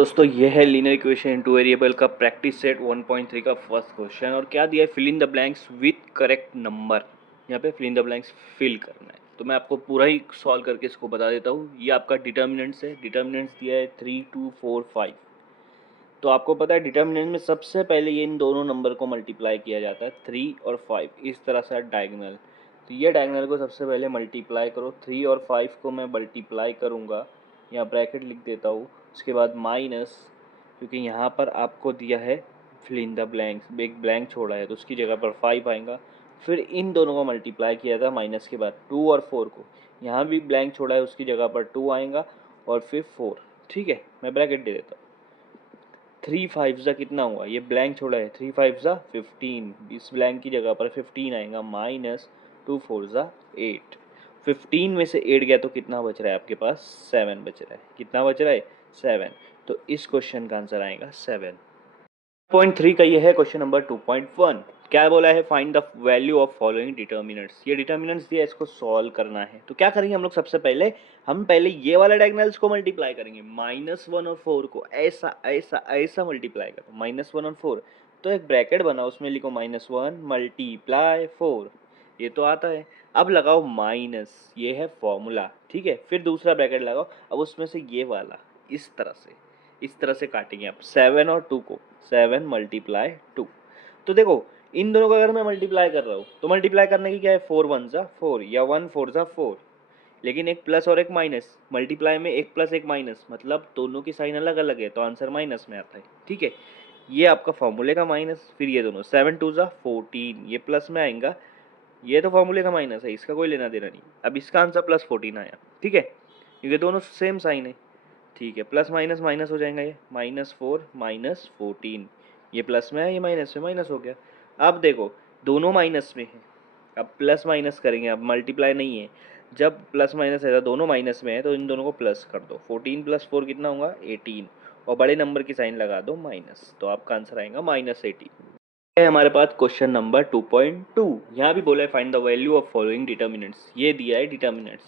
दोस्तों ये है लीनियर इक्वेशन इनटू वेरिएबल का प्रैक्टिस सेट 1.3 का फर्स्ट क्वेश्चन। और क्या दिया है, fill in the blanks with correct number. यहाँ पे fill in the blanks fill करना है, तो मैं आपको पूरा ही सॉल्व करके इसको बता देता हूँ। ये आपका डिटर्मिनेंट्स है। डिटर्मिनेंट्स दिया है 3, 2, 4, 5। तो आपको पता है डिटर्मिनेंट में सबसे पहले ये इन दोनों नंबर को मल्टीप्लाई किया जाता है, 3 और 5, इस तरह से डायगोनल। तो ये डायगोनल को सबसे पहले मल्टीप्लाई करो। 3 और 5 को मैं मल्टीप्लाई करूँगा, यहाँ ब्रैकेट लिख देता हूँ। उसके बाद माइनस, क्योंकि यहाँ पर आपको दिया है फिल इन द ब्लैंक्स, एक ब्लैंक छोड़ा है तो उसकी जगह पर 5 आएगा। फिर इन दोनों को मल्टीप्लाई किया था माइनस के बाद 2 और 4 को, यहाँ भी ब्लैंक छोड़ा है उसकी जगह पर 2 आएगा और फिर 4। ठीक है, मैं ब्रैकेट दे देता हूँ। 3 5 ज़ा कितना हुआ, ये ब्लैंक छोड़ा है, 3 5 ज़ा 15, इस ब्लैंक की जगह पर 15 आएगा माइनस 2 4 ज़ा 8। 15 में से 8 गया तो कितना बच रहा है आपके पास, 7 बच रहा है। कितना बच रहा है, 7। तो इस क्वेश्चन का आंसर आएगा 7। 2.3 का ये है क्वेश्चन नंबर 2.1। क्या बोला है, find the value of following determinants. ये डिटर्मिनेंट्स दिया, इसको सॉल्व करना है। तो क्या करेंगे हम लोग, सबसे पहले हम पहले ये वाला डायगोनल्स को मल्टीप्लाई करेंगे, -1 और 4 को ऐसा ऐसा ऐसा मल्टीप्लाई करो, -1 और 4। तो एक ब्रैकेट बनाओ, उसमें लिखो -1 मल्टीप्लाई 4, ये तो आता है। अब लगाओ माइनस, ये है फॉर्मूला, ठीक है। फिर दूसरा ब्रैकेट लगाओ, अब उसमें से ये वाला इस तरह से काटेंगे आप 7 और 2 को, 7 मल्टीप्लाई 2। तो देखो इन दोनों का अगर मैं मल्टीप्लाई कर रहा हूँ तो मल्टीप्लाई करने की क्या है, 4 1 ज़ा 4 या 1 4 ज़ा 4। लेकिन एक प्लस और एक माइनस, मल्टीप्लाई में एक प्लस एक माइनस, मतलब दोनों की साइन अलग अलग है तो आंसर माइनस में आता है। ठीक है, ये आपका फॉर्मूले का माइनस। फिर ये दोनों 7 2 ज़ा 14, ये प्लस में आएगा। ये तो फॉर्मूले का माइनस है, इसका कोई लेना देना नहीं। अब इसका आंसर +14 आया, ठीक है, क्योंकि दोनों सेम साइन है। ठीक है, प्लस माइनस माइनस हो जाएगा, ये -4 -14, ये प्लस में है, ये माइनस में, माइनस हो गया। अब देखो दोनों माइनस में है, अब प्लस माइनस करेंगे, अब मल्टीप्लाई नहीं है। जब प्लस माइनस है, दोनों माइनस में है तो इन दोनों को प्लस कर दो। 14 + 4 कितना होगा, 18, और बड़े नंबर की साइन लगा दो माइनस, तो आपका आंसर आएगा -18। है हमारे पास क्वेश्चन नंबर 2.2। यहाँ भी बोला है find the value of following determinants. ये दिया है डिटर्मिनेंट्स।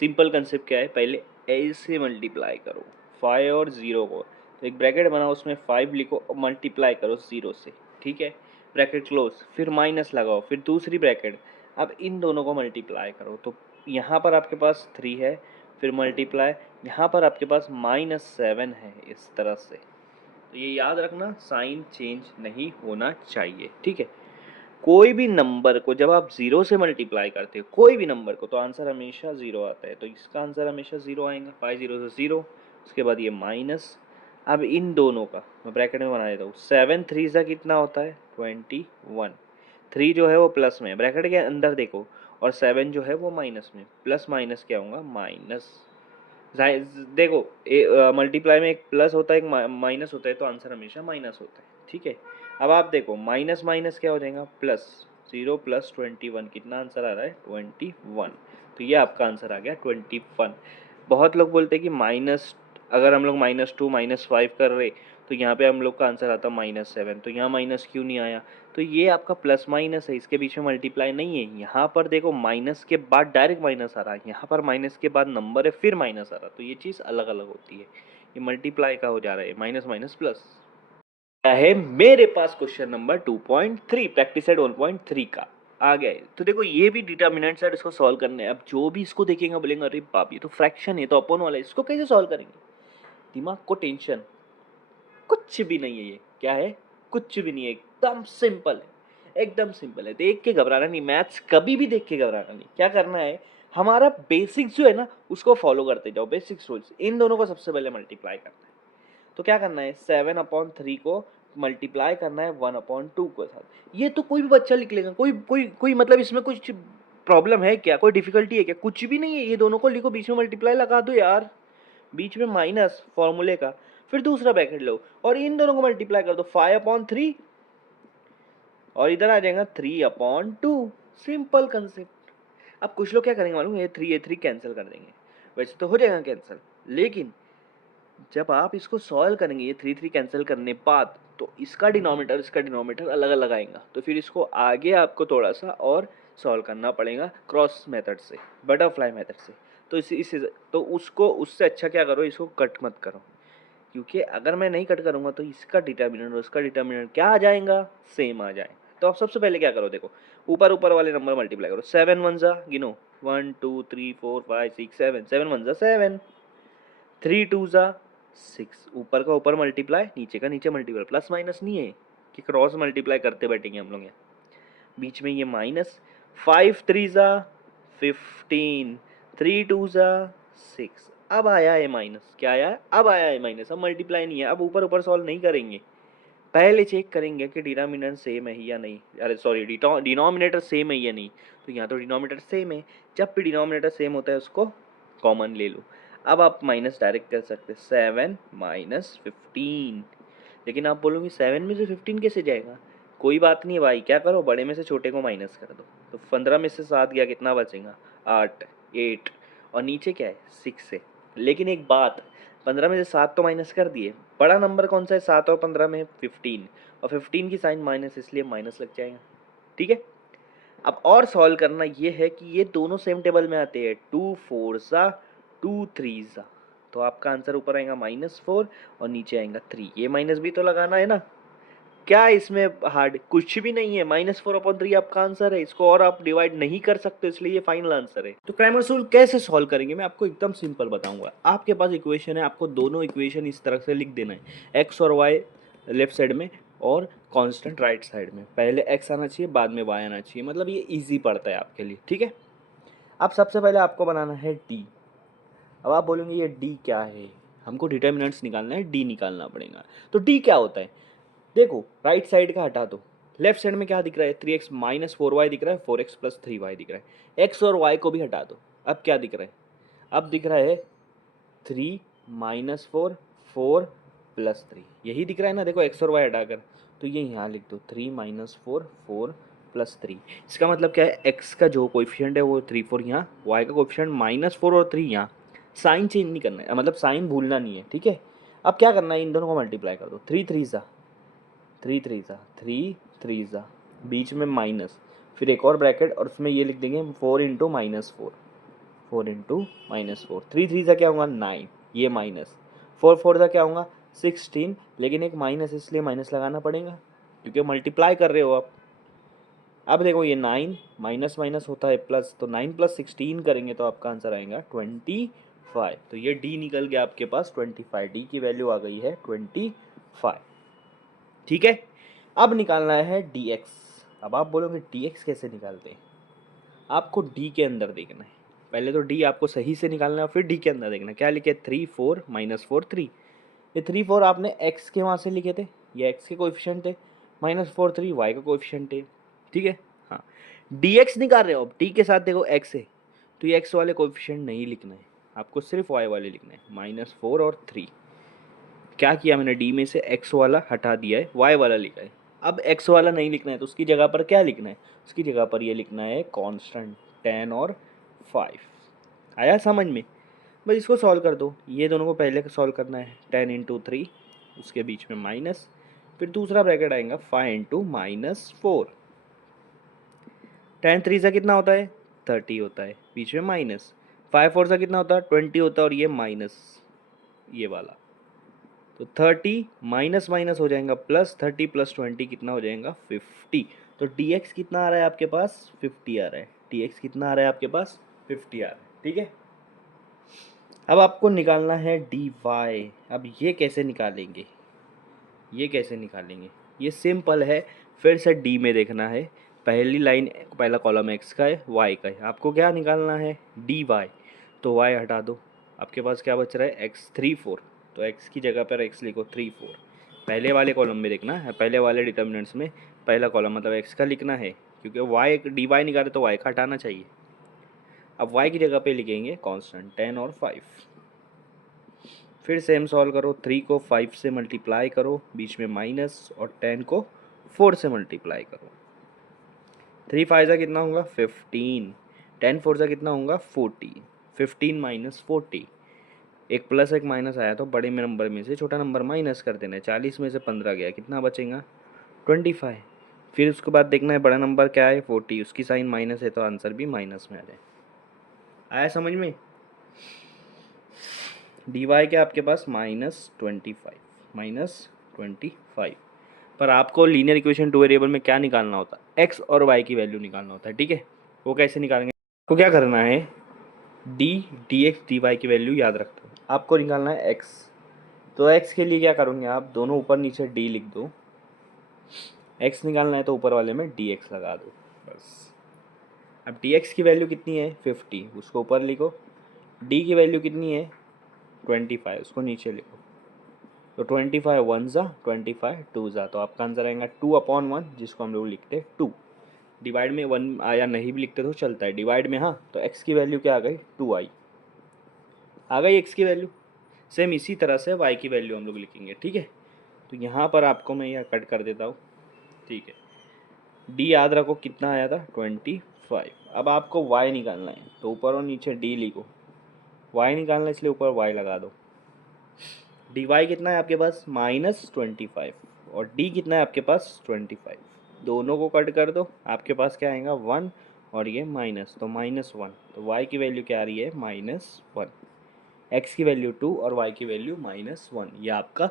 सिंपल कंसेप्ट क्या है, पहले ऐसे मल्टीप्लाई करो 5 और 0 को, तो एक ब्रैकेट बनाओ, उसमें 5 लिखो और मल्टीप्लाई करो 0 से। ठीक है, ब्रैकेट क्लोज, फिर माइनस लगाओ, फिर दूसरी ब्रैकेट। अब इन दोनों को मल्टीप्लाई करो, तो यहाँ पर आपके पास 3 है, फिर मल्टीप्लाई, यहाँ पर आपके पास -7 है, इस तरह से। तो ये याद रखना, साइन चेंज नहीं होना चाहिए। ठीक है, कोई भी नंबर को जब आप 0 से मल्टीप्लाई करते हो, कोई भी नंबर को, तो आंसर हमेशा 0 आता है। तो इसका आंसर हमेशा 0 आएगा, 5 0 से 0। उसके बाद ये माइनस। अब इन दोनों का मैं ब्रैकेट में बना देता हूँ। 7 3 सा कितना होता है, 21। 3 जो है वो प्लस में, ब्रैकेट के अंदर देखो, और 7 जो है वो माइनस में। प्लस माइनस क्या होगा, माइनस। देखो मल्टीप्लाई में एक प्लस होता है, एक माइनस होता है, तो आंसर हमेशा माइनस होता है। ठीक है, अब आप देखो माइनस माइनस क्या हो जाएगा, प्लस। 0 + 21, कितना आंसर आ रहा है, 21। तो ये आपका आंसर आ गया 21। बहुत लोग बोलते हैं कि माइनस, अगर हम लोग -2 -5 कर रहे तो यहाँ पे हम लोग का आंसर आता -7, तो यहाँ माइनस क्यों नहीं आया। तो ये आपका प्लस माइनस है, इसके बीच में मल्टीप्लाई नहीं है। यहाँ पर देखो माइनस के बाद डायरेक्ट माइनस आ रहा है, यहाँ पर माइनस के बाद नंबर है फिर माइनस आ रहा है, तो ये चीज़ अलग अलग होती है। ये मल्टीप्लाई का हो जा रहा है, माइनस माइनस प्लस। क्या है मेरे पास क्वेश्चन नंबर 2.3, प्रैक्टिस सेट 1.3 का आ गया है। तो देखो ये भी डिटर्मिनेंट्स है, इसको सॉल्व करने हैं। अब जो भी इसको देखेंगे बोलेंगे अरे बाप, ये तो फ्रैक्शन है, तो अपन वाला है, इसको कैसे सॉल्व करेंगे। दिमाग को टेंशन कुछ भी नहीं है, ये क्या है, कुछ भी नहीं है, एकदम सिंपल है, एकदम सिंपल है। देख के घबराना नहीं, मैथ्स कभी भी देख के घबराना नहीं। क्या करना है, हमारा बेसिक्स जो है ना उसको फॉलो करते जाओ, बेसिक्स रूल्स। इन दोनों को सबसे पहले मल्टीप्लाई करना है, तो क्या करना है, 7/3 को मल्टीप्लाई करना है 1/2 के साथ। ये तो कोई भी बच्चा लिख लेगा, कोई कोई कोई मतलब इसमें कुछ प्रॉब्लम है क्या, कोई डिफिकल्टी है क्या, कुछ भी नहीं है। ये दोनों को लिखो, बीच में मल्टीप्लाई लगा दो यार, बीच में माइनस फॉर्मूले का, फिर दूसरा ब्रैकेट लो और इन दोनों को मल्टीप्लाई कर दो, 5/3, और इधर आ जाएगा 3/2। Simple concept. अब कुछ लोग क्या करेंगे मालूम, ये 3 कैंसिल कर देंगे, वैसे तो हो जाएगा कैंसिल, लेकिन जब आप इसको सॉल्व करेंगे, ये 3 कैंसिल करने बाद, तो इसका डिनोमिनेटर अलग अलग आएगा। तो फिर इसको आगे आपको थोड़ा सा और सॉल्व करना पड़ेगा क्रॉस मेथड से, बटरफ्लाई मेथड से। तो तो उसको, उससे अच्छा क्या करो, इसको कट मत करो, क्योंकि अगर मैं नहीं कट करूँगा तो इसका डिटर्मिनेंट और इसका डिटर्मिनेंट क्या आ जाएगा, सेम आ जाए। तो आप सबसे पहले क्या करो, देखो ऊपर ऊपर वाले नंबर मल्टीप्लाई करो। 7 वन ज़ा गिनो 1 2 3 4 5 6 7, 7 वन ज़ा 7, 3 टू ज़ा 6, ऊपर का ऊपर मल्टीप्लाई नीचे का नीचे मल्टीप्लाई, प्लस माइनस नहीं है कि क्रॉस मल्टीप्लाई करते बैठेंगे हम लोग यहाँ, बीच में ये माइनस। 5 3 ज़ा 15, 3 टू ज़ा 6, अब आया है माइनस, क्या आया है, अब आया है माइनस, अब मल्टीप्लाई नहीं है, अब ऊपर ऊपर सॉल्व नहीं करेंगे, पहले चेक करेंगे कि डिनोमिनेटर सेम है या नहीं, अरे सॉरी डिनोमिनेटर सेम है या नहीं। तो यहाँ तो डिनोमिनेटर सेम है, जब भी डिनोमिनेटर सेम होता है उसको कॉमन ले लो। अब आप माइनस डायरेक्ट कर सकते हैं, 7 माइनस 15, लेकिन आप बोलोगे 7 में से 15 कैसे जाएगा, कोई बात नहीं भाई, क्या करो बड़े में से छोटे को माइनस कर दो, तो 15 में से 7 गया, कितना बचेगा 8, 8 और नीचे क्या है 6 है। लेकिन एक बात, 15 में से 7 तो माइनस कर दिए, बड़ा नंबर कौन सा है 7 और 15 में, 15, और 15 की साइन माइनस, इसलिए माइनस लग जाएगा। ठीक है, अब और सॉल्व करना ये है कि ये दोनों सेम टेबल में आते हैं, 2 4 सा 2 3 सा, तो आपका आंसर ऊपर आएगा -4 और नीचे आएगा 3, ये माइनस भी तो लगाना है ना, क्या इसमें हार्ड कुछ भी नहीं है, -4/3 आपका आंसर है, इसको और आप डिवाइड नहीं कर सकते, इसलिए ये फाइनल आंसर है। तो क्रैमर्स रूल कैसे सॉल्व करेंगे, मैं आपको एकदम सिंपल बताऊंगा। आपके पास इक्वेशन है, आपको दोनों इक्वेशन इस तरह से लिख देना है, एक्स और वाई लेफ्ट साइड में और कांस्टेंट राइट साइड में, पहले एक्स आना चाहिए बाद में वाई आना चाहिए, मतलब ये ईजी पड़ता है आपके लिए। ठीक है, अब सबसे पहले आपको बनाना है डी। अब आप बोलेंगे ये डी क्या है, हमको डिटर्मिनेंट्स निकालना है, डी निकालना पड़ेगा। तो डी क्या होता है, देखो राइट साइड का हटा दो, लेफ्ट साइड में क्या दिख रहा है, 3x माइनस 4y दिख रहा है, 4x प्लस 3y दिख रहा है, x और y को भी हटा दो, अब क्या दिख रहा है, अब दिख रहा है 3 माइनस 4 4 प्लस 3, यही दिख रहा है ना, देखो x और y हटाकर, तो ये यहाँ लिख दो 3 माइनस 4 4 प्लस 3। इसका मतलब क्या है, x का जो कोएफिशिएंट है वो 3 4 यहाँ, y का कोएफिशिएंट -4 और 3 यहाँ, साइन चेंज नहीं करना है, मतलब साइन भूलना नहीं है। ठीक है, अब क्या करना है, इन दोनों को मल्टीप्लाई कर दो, 3 3 सा 3 3 सा 3 3 सा, बीच में माइनस, फिर एक और ब्रैकेट और उसमें ये लिख देंगे 4 इंटू -4, 4 इंटू -4, 3 3 सा क्या होगा 9, ये माइनस, 4 4 सा क्या होगा 16, लेकिन एक माइनस इसलिए माइनस लगाना पड़ेगा क्योंकि मल्टीप्लाई कर रहे हो आप। अब देखो ये 9 माइनस माइनस होता है प्लस, तो 9 प्लस 16 करेंगे तो आपका आंसर आएगा 25, तो ये डी निकल गया आपके पास 25, डी की वैल्यू आ गई है 25। ठीक है, अब निकालना है dx। अब आप बोलोगे dx कैसे निकालते हैं, आपको d के अंदर देखना है, पहले तो d आपको सही से निकालना है, फिर d के अंदर देखना है, क्या लिखे 3 4 -4 3, ये 3 4 आपने x के वहाँ से लिखे थे, ये x के कोएफिशिएंट थे, -4 3 y का कोएफिशिएंट है। ठीक है, हाँ dx निकाल रहे हो, अब d के साथ देखो x है, तो ये x वाले कोएफिशिएंट नहीं लिखना है, आपको सिर्फ y वाले लिखना है, -4 और 3। क्या किया मैंने, डी में से x वाला हटा दिया है, y वाला लिखा है। अब x वाला नहीं लिखना है तो उसकी जगह पर क्या लिखना है, उसकी जगह पर ये लिखना है कांस्टेंट 10 और 5। आया समझ में, बस इसको सॉल्व कर दो, ये दोनों को पहले सॉल्व करना है, 10 इंटू 3, उसके बीच में माइनस, फिर दूसरा ब्रैकेट आएगा 5 इंटू -4, 10 3 सा कितना होता है 30 होता है, बीच में माइनस, 5 4 सा कितना होता है 20 होता है, और ये माइनस ये वाला, तो 30 माइनस माइनस हो जाएगा प्लस, 30 प्लस 20 कितना हो जाएगा 50। तो dx कितना आ रहा है आपके पास 50 आ रहा है, dx कितना आ रहा है आपके पास 50 आ रहा है। ठीक है, अब आपको निकालना है dy। अब ये कैसे निकालेंगे, ये कैसे निकालेंगे, ये सिंपल है, फिर से d में देखना है, पहली लाइन पहला कॉलम x का है y का है, आपको क्या निकालना है dy, तो y हटा दो, आपके पास क्या बच रहा है x 3 4, तो x की जगह पर x लिखो 3 4, पहले वाले कॉलम में देखना है, पहले वाले डिटर्मिनेंट्स में पहला कॉलम मतलब x का लिखना है, क्योंकि y dy निकाले तो y का हटाना चाहिए। अब y की जगह पे लिखेंगे कांस्टेंट 10 और 5, फिर सेम सॉल्व करो, 3 को 5 से मल्टीप्लाई करो, बीच में माइनस, और 10 को 4 से मल्टीप्लाई करो, 3 5 सा कितना होगा 15, 10 4 सा कितना होगा 40, 15 माइनस 40, एक प्लस एक माइनस आया तो बड़े में नंबर में से छोटा नंबर माइनस कर देना है, 40 में से 15 गया, कितना बचेगा 25, फिर उसके बाद देखना है बड़ा नंबर क्या है 40, उसकी साइन माइनस है तो आंसर भी माइनस में आ जाए। आया समझ में, डी वाई क्या आपके पास -25 पर आपको लीनियर इक्वेशन टू वेरिएबल में क्या निकालना होता है, एक्स और वाई की वैल्यू निकालना होता है। ठीक है, वो कैसे निकालेंगे, आपको क्या करना है, डी एक्स डी वाई की वैल्यू याद रखते हो, आपको निकालना है एक्स। तो एक्स के लिए क्या करोगे आप, दोनों ऊपर नीचे डी लिख दो, एक्स निकालना है तो ऊपर वाले में डी एक्स लगा दो बस। अब डी एक्स की वैल्यू कितनी है 50, उसको ऊपर लिखो, डी की वैल्यू कितनी है 25, उसको नीचे लिखो। तो 25 वन ज़ा 25 टू ज़ा, तो आपका आंसर आएगा 2/1, जिसको हम लोग लिखते हैं 2। डिवाइड में 1 आया नहीं भी लिखते तो चलता है, डिवाइड में हाँ, तो x की वैल्यू क्या आ गई 2i आ गई x की वैल्यू। सेम इसी तरह से y की वैल्यू हम लोग लिखेंगे। ठीक है, तो यहाँ पर आपको मैं यह कट कर देता हूँ। ठीक है, d याद रखो कितना आया था 25। अब आपको y निकालना है तो ऊपर और नीचे d लिखो, y निकालना है इसलिए ऊपर y लगा दो। dy कितना है आपके पास -25 और d कितना है आपके पास 25, दोनों को कट कर दो, आपके पास क्या आएगा 1 और ये माइनस, तो -1, तो y की वैल्यू क्या आ रही है -1, x की वैल्यू 2 और y की वैल्यू -1। ये आपका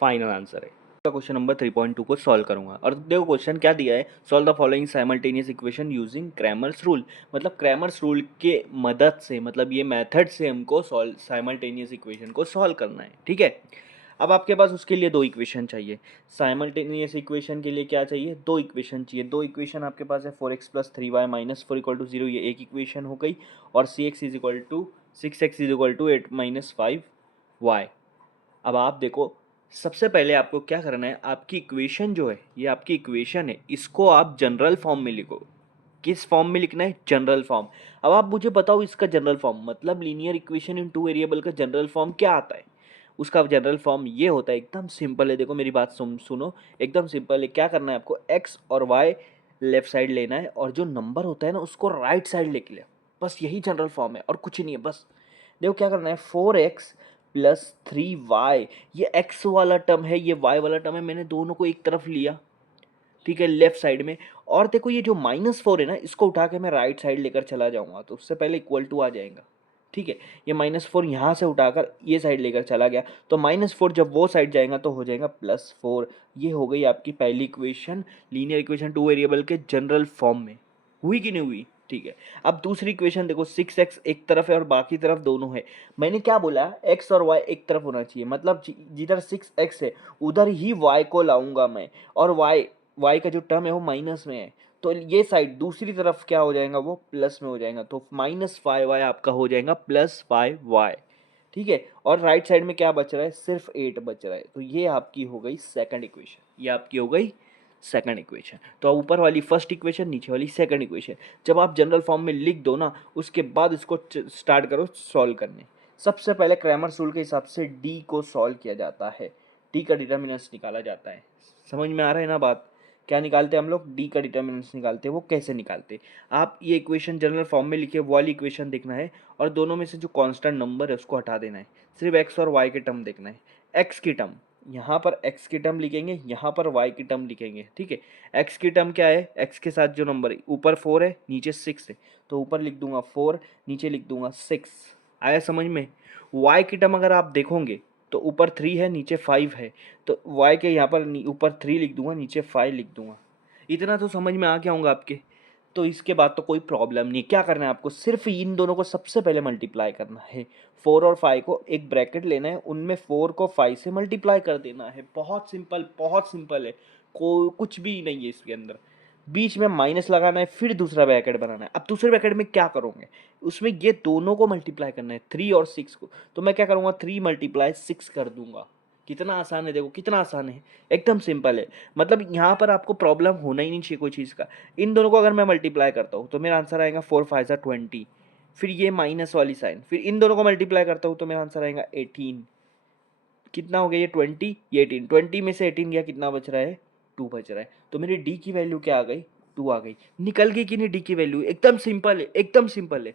फाइनल आंसर है। क्वेश्चन नंबर 3.2 को सॉल्व करूंगा और देखो क्वेश्चन क्या दिया है, solve the following simultaneous equation using Cramer's rule. मतलब क्रैमर्स रूल के मदद से, मतलब ये मेथड से हमको सॉल्व साइमल्टेनियस इक्वेशन को सॉल्व करना है। ठीक है, अब आपके पास उसके लिए दो इक्वेशन चाहिए। साइमल्टेनियस इक्वेशन के लिए क्या चाहिए, दो इक्वेशन चाहिए। दो इक्वेशन आपके पास है 4x + 3y - 4 = 0, ये एक इक्वेशन हो गई, और 6x = 8 - 5y। अब आप देखो, सबसे पहले आपको क्या करना है, आपकी इक्वेशन जो है, ये आपकी इक्वेशन है, इसको आप जनरल फॉर्म में लिखो। किस फॉर्म में लिखना है, जनरल फॉर्म। अब आप मुझे बताओ इसका जनरल फॉर्म, मतलब linear equation in two variable का जनरल फॉर्म क्या आता है। उसका जनरल फॉर्म ये होता है, एकदम सिंपल है। देखो मेरी बात सुनो, एकदम सिंपल है। क्या करना है आपको, एक्स और वाई लेफ्ट साइड लेना है और जो नंबर होता है ना उसको राइट साइड लेके ले, बस यही जनरल फॉर्म है और कुछ नहीं है। बस देखो क्या करना है, 4x + 3y, ये x वाला टर्म है, ये y वाला टर्म है, मैंने दोनों को एक तरफ लिया। ठीक है, लेफ्ट साइड में। और देखो ये जो -4 है ना, इसको उठा के मैं राइट साइड लेकर चला जाऊंगा तो उससे पहले इक्वल टू आ जाएगा। ठीक है, ये -4 यहाँ से उठाकर ये साइड लेकर चला गया, तो -4 जब वो साइड जाएगा तो हो जाएगा +4। ये हो गई आपकी पहली equation, linear equation two variable के जनरल फॉर्म में। हुई कि नहीं हुई। ठीक है, अब दूसरी इक्वेशन देखो, 6x एक तरफ है और बाकी तरफ दोनों है। मैंने क्या बोला, x और y एक तरफ होना चाहिए, मतलब जिधर 6x है उधर ही y को लाऊंगा मैं, और y का जो टर्म है वो माइनस में है, तो ये साइड दूसरी तरफ क्या हो जाएगा, वो प्लस में हो जाएगा, तो -5y आपका हो जाएगा +5y। ठीक है, और राइट साइड में क्या बच रहा है, सिर्फ 8 बच रहा है, तो ये आपकी हो गई सेकंड इक्वेशन। ये आपकी हो गई सेकंड इक्वेशन। तो ऊपर वाली फर्स्ट इक्वेशन, नीचे वाली सेकंड इक्वेशन। जब आप जनरल फॉर्म में लिख दो ना, उसके बाद इसको स्टार्ट करो सॉल्व करने। सबसे पहले क्रैमर्स रूल के हिसाब से डी को सॉल्व किया जाता है, डी का डिटर्मिनेंट्स निकाला जाता है। समझ में आ रहा है ना बात, क्या निकालते हैं हम लोग, डी का डिटर्मिनेंट्स निकालते हैं। वो कैसे निकालते, आप ये इक्वेशन जनरल फॉर्म में लिखे, वो वाली इक्वेशन देखना है और दोनों में से जो कांस्टेंट नंबर है उसको हटा देना है, सिर्फ एक्स और वाई के टर्म देखना है। एक्स की टर्म यहाँ पर x की टर्म लिखेंगे, यहाँ पर y की टर्म लिखेंगे। ठीक है, x की टर्म क्या है, x के साथ जो नंबर है, ऊपर 4 है नीचे 6 है, तो ऊपर लिख दूंगा 4, नीचे लिख दूंगा 6। आया समझ में। y की टर्म अगर आप देखोगे तो ऊपर 3 है नीचे 5 है, तो y के यहाँ पर ऊपर 3 लिख दूंगा, नीचे 5 लिख दूंगा। इतना तो समझ में आ गया होगा आपके। तो इसके बाद तो कोई प्रॉब्लम नहीं। क्या करना है आपको, सिर्फ इन दोनों को सबसे पहले मल्टीप्लाई करना है। 4 और 5 को एक ब्रैकेट लेना है, उनमें 4 को 5 से मल्टीप्लाई कर देना है। बहुत सिंपल, बहुत सिंपल है, कुछ भी नहीं है इसके अंदर। बीच में माइनस लगाना है, फिर दूसरा ब्रैकेट बनाना है। अब दूसरे ब्रैकेट में क्या करोगे, उसमें ये दोनों को मल्टीप्लाई करना है, 3 और 6 को। तो मैं क्या करूँगा, 3 × 6 कर दूंगा। कितना आसान है, देखो कितना आसान है, एकदम सिंपल है। मतलब यहाँ पर आपको प्रॉब्लम होना ही नहीं चाहिए कोई चीज़ का। इन दोनों को अगर मैं मल्टीप्लाई करता हूँ तो मेरा आंसर आएगा 4 × 5 = 20, फिर ये माइनस वाली साइन, फिर इन दोनों को मल्टीप्लाई करता हूँ तो मेरा आंसर आएगा 18। कितना हो गया, ये 20, ये 18, 20 में से 18 गया, कितना बच रहा है, 2 बच रहा है। तो मेरी डी की वैल्यू क्या आ गई, 2 आ गई। निकल गई कि नहीं डी की वैल्यू, एकदम सिंपल है, एकदम सिंपल है।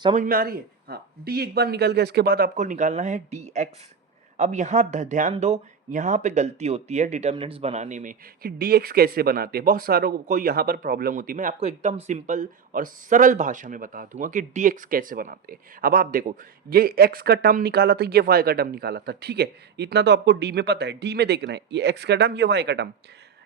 समझ में आ रही है। हाँ, डी एक बार निकल गया, इसके बाद आपको निकालना है डी एक्स। अब यहाँ ध्यान दो, यहाँ पे गलती होती है डिटर्मिनेंट्स बनाने में कि dx कैसे बनाते हैं। बहुत सारों को यहाँ पर प्रॉब्लम होती है। मैं आपको एकदम सिंपल और सरल भाषा में बता दूंगा कि dx कैसे बनाते हैं। अब आप देखो, ये x का टर्म निकाला था, ये y का टर्म निकाला था, ठीक है, इतना तो आपको d में पता है। d में देखना है, ये x का टर्म, ये y का टर्म,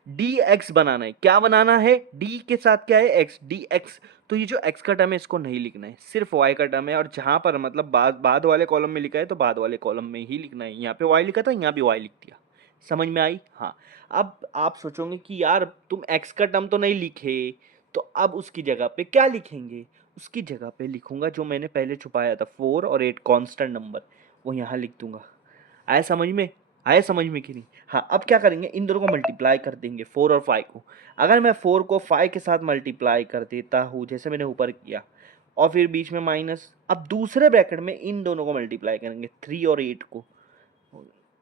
dx बनाना है। क्या बनाना है? d के साथ क्या है? x, dx। तो ये जो x का टर्म है इसको नहीं लिखना है, सिर्फ y का टर्म है। और जहां पर मतलब बाद वाले कॉलम में लिखा है तो बाद वाले कॉलम में ही लिखना है। यहाँ पे y लिखा था, यहाँ भी y लिख दिया। समझ में आई? हाँ। अब आप सोचोगे कि यार तुम x का टर्म तो नहीं लिखे, तो अब उसकी जगह पे क्या लिखेंगे? उसकी जगह पे लिखूंगा जो मैंने पहले छुपाया था, 4 और 8 कांस्टेंट नंबर, वो यहाँ लिख दूंगा। आया समझ में? आया समझ में कि नहीं? हाँ। अब क्या करेंगे, इन दोनों को मल्टीप्लाई कर देंगे, 4 और 5 को। अगर मैं 4 को 5 के साथ मल्टीप्लाई कर देता हूँ जैसे मैंने ऊपर किया, और फिर बीच में माइनस, अब दूसरे ब्रैकेट में इन दोनों को मल्टीप्लाई करेंगे, 3 और 8 को।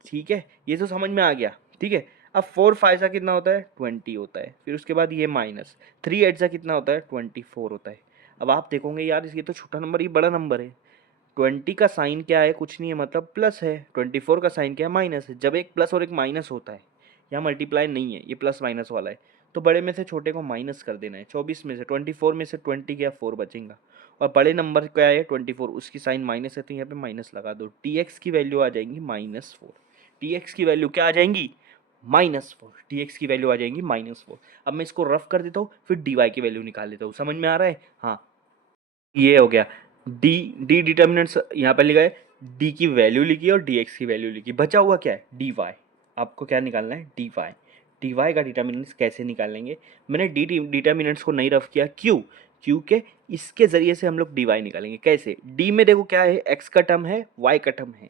ठीक है, ये तो समझ में आ गया। ठीक है, अब 4 5 सा कितना होता है? 20 होता है। फिर उसके बाद ये माइनस 3 8 सा कितना होता है? 24 होता है। अब आप देखोगे यार ये तो छोटा नंबर, ये बड़ा नंबर है। 20 का साइन क्या है? कुछ नहीं है, मतलब प्लस है। 24 का साइन क्या है? माइनस है। जब एक प्लस और एक माइनस होता है, यहाँ मल्टीप्लाई नहीं है, ये प्लस माइनस वाला है, तो बड़े में से छोटे को माइनस कर देना है। 24 में से 24 में से 20 गया, 4 बचेगा। और बड़े नंबर क्या है? 24, उसकी साइन माइनस है तो यहाँ पे माइनस लगा दो। dx की वैल्यू आ जाएंगी -4। dx की वैल्यू क्या आ जाएंगी? -4। dx की वैल्यू आ जाएंगी -4। अब मैं इसको रफ कर देता हूँ, फिर dy की वैल्यू निकाल लेता हूँ। समझ में आ रहा है? हाँ, ये हो गया। डी डिटर्मिनेंट्स यहाँ पर लिखा है, डी की वैल्यू लिखी और dx की वैल्यू लिखी। बचा हुआ क्या है? dy। आपको क्या निकालना है? dy। dy का डिटर्मिनेंट्स कैसे निकालेंगे? मैंने डी डिटर्मिनेंट्स को नहीं रफ किया, क्यों? क्योंकि इसके ज़रिए से हम लोग dy निकालेंगे। कैसे? d में देखो क्या है, x का टर्म है, y का टर्म है।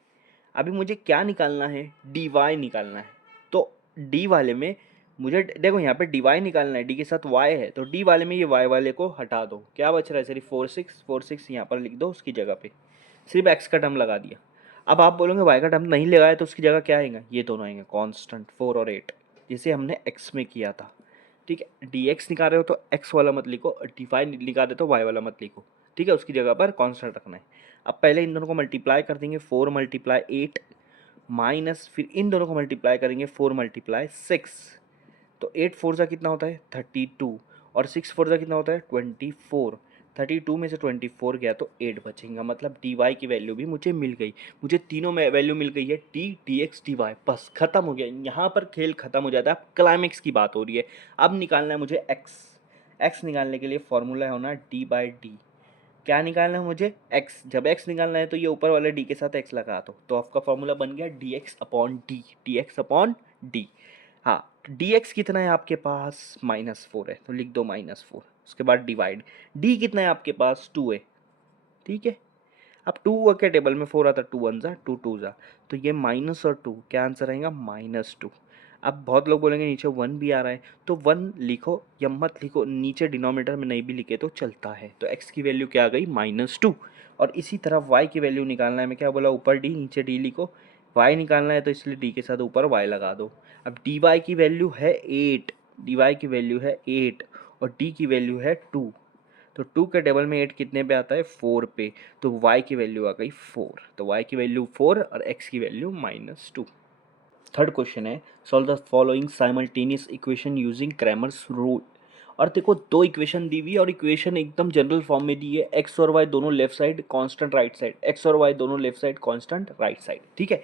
अभी मुझे क्या निकालना है? dy निकालना है। तो d वाले में मुझे देखो यहाँ पे dy निकालना है, d के साथ y है, तो d वाले में ये y वाले को हटा दो। क्या बच रहा है? सिर्फ 4 6 यहाँ पर लिख दो, उसकी जगह पे सिर्फ x का टर्म लगा दिया। अब आप बोलोगे y का टर्म नहीं लगाया तो उसकी जगह क्या आएगा? ये दोनों आएंगे कांस्टेंट, 4 और 8, जिसे हमने x में किया था। ठीक है, dx निकाल रहे हो तो x वाला मत लिखो, dy निकाल रहे हो तो y वाला मत लिखो। ठीक है, उसकी जगह पर कांस्टेंट रखना है। अब पहले इन दोनों को मल्टीप्लाई कर देंगे, 4 × 8 माइनस, फिर इन दोनों को मल्टीप्लाई करेंगे, 4 × 6। तो 8 4 जा कितना होता है? 32, और 6 4 जा कितना होता है? 24। 32 में से 24 गया तो 8 बचेगा, मतलब dy की वैल्यू भी मुझे मिल गई। मुझे तीनों में वैल्यू मिल गई है, d dx dy। बस खत्म हो गया, यहाँ पर खेल खत्म हो जाता है। अब क्लाइमेक्स की बात हो रही है। अब निकालना है मुझे x निकालने के लिए फॉर्मूला होना d/d। क्या निकालना है मुझे? x। जब x निकालना है तो ये ऊपर वाले d के साथ x लगा दो, तो आपका फॉर्मूला बन गया dx/d। dx/d। हाँ, dx कितना है आपके पास? -4 है, तो लिख दो -4। उसके बाद डिवाइड, d कितना है आपके पास? 2 है। ठीक है, अब 2 के टेबल में 4 आता, 2 1 जा 2 2 जा, तो ये माइनस और 2, क्या आंसर आएगा? -2। अब बहुत लोग बोलेंगे नीचे 1 भी आ रहा है, तो 1 लिखो या मत लिखो, नीचे डिनोमिनेटर में नहीं भी लिखे तो चलता है। तो x की वैल्यू क्या आ गई? -2। और इसी तरह y की वैल्यू निकालना है। मैं क्या बोला? ऊपर d नीचे d लिखो। y निकालना है तो इसलिए d के साथ ऊपर y लगा दो। अब dy की वैल्यू है 8, dy की वैल्यू है 8 और d की वैल्यू है 2। तो 2 के टेबल में 8 कितने पे आता है? 4 पे। तो y की वैल्यू आ गई 4। तो y की वैल्यू 4 और x की वैल्यू -2। थर्ड क्वेश्चन है, solve the following simultaneous equation using Cramer's rule. और देखो दो इक्वेशन दी हुई है और इक्वेशन एकदम जनरल फॉर्म में दी है। x और y दोनों left side, constant right side, x और y दोनों left side, constant right side. ठीक है,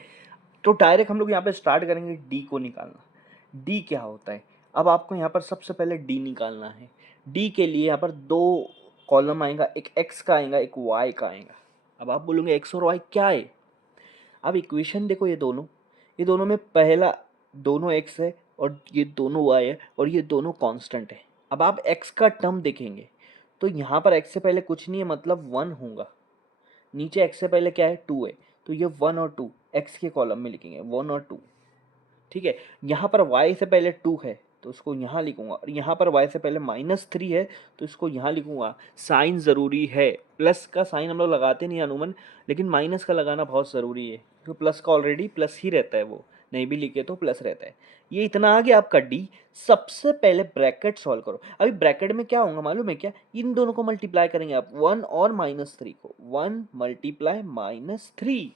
तो डायरेक्ट हम लोग यहाँ पे स्टार्ट करेंगे d को निकालना। d क्या होता है? अब आपको यहाँ पर सबसे पहले d निकालना है। d के लिए यहाँ पर दो कॉलम आएगा, एक x का आएगा, एक y का आएगा। अब आप बोलोगे x और y क्या है? अब इक्वेशन देखो, ये दोनों में पहला दोनों x है और ये दोनों y है और ये दोनों कांस्टेंट है। अब आप x का टर्म देखेंगे तो यहाँ पर x से पहले कुछ नहीं है, मतलब 1 होगा। नीचे x से पहले क्या है? 2 है, तो ये 1 और 2 x के कॉलम में लिखेंगे, 1 और 2। ठीक है, यहाँ पर y से पहले 2 है तो उसको यहाँ लिखूंगा, और यहाँ पर y से पहले -3 है तो इसको यहाँ लिखूंगा। साइन ज़रूरी है, प्लस का साइन हम लोग लगाते नहीं अनूमन, लेकिन माइनस का लगाना बहुत ज़रूरी है, क्योंकि प्लस का ऑलरेडी प्लस ही रहता है, वो नहीं भी लिखे तो प्लस रहता है। ये इतना आ गया आपका d। सबसे पहले ब्रैकेट सॉल्व करो। अभी ब्रैकेट में क्या होगा मालूम है क्या? इन दोनों को मल्टीप्लाई करेंगे आप, 1 और -3 को। 1 × -3,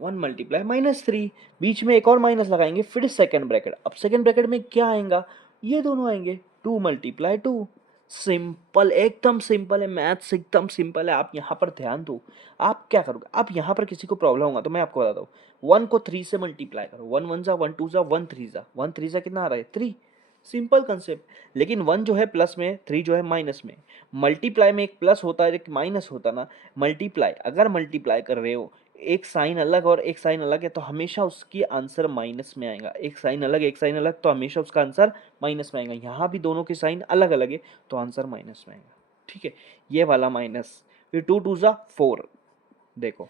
1 मल्टीप्लाई -3, बीच में एक और माइनस लगाएंगे, फिर सेकंड ब्रैकेट। अब सेकंड ब्रैकेट में क्या आएगा, ये दोनों आएंगे, 2 मल्टीप्लाई 2। सिंपल, एकदम सिंपल है, मैथ्स एकदम सिंपल है। आप यहाँ पर ध्यान दो, आप क्या करोगे, आप यहाँ पर किसी को प्रॉब्लम होगा तो मैं आपको बताता हूँ, 1 को 3 से मल्टीप्लाई करो, 1 1 जा 1 2 जा 1 3 जा, 1 3 जा कितना आ रहा है 3। Simple concept. लेकिन 1 जो है प्लस में, 3 जो है माइनस में। मल्टीप्लाई में एक प्लस होता है एक माइनस होता ना। मल्टीप्लाई, अगर मल्टीप्लाई कर रहे हो, एक साइन अलग और एक साइन अलग है तो हमेशा उसकी आंसर माइनस में आएगा। एक साइन अलग एक साइन अलग तो हमेशा उसका आंसर माइनस में आएगा। यहाँ भी दोनों के साइन अलग अलग है तो आंसर माइनस में आएगा। ठीक है, ये वाला माइनस, फिर 2 2 जा 4, देखो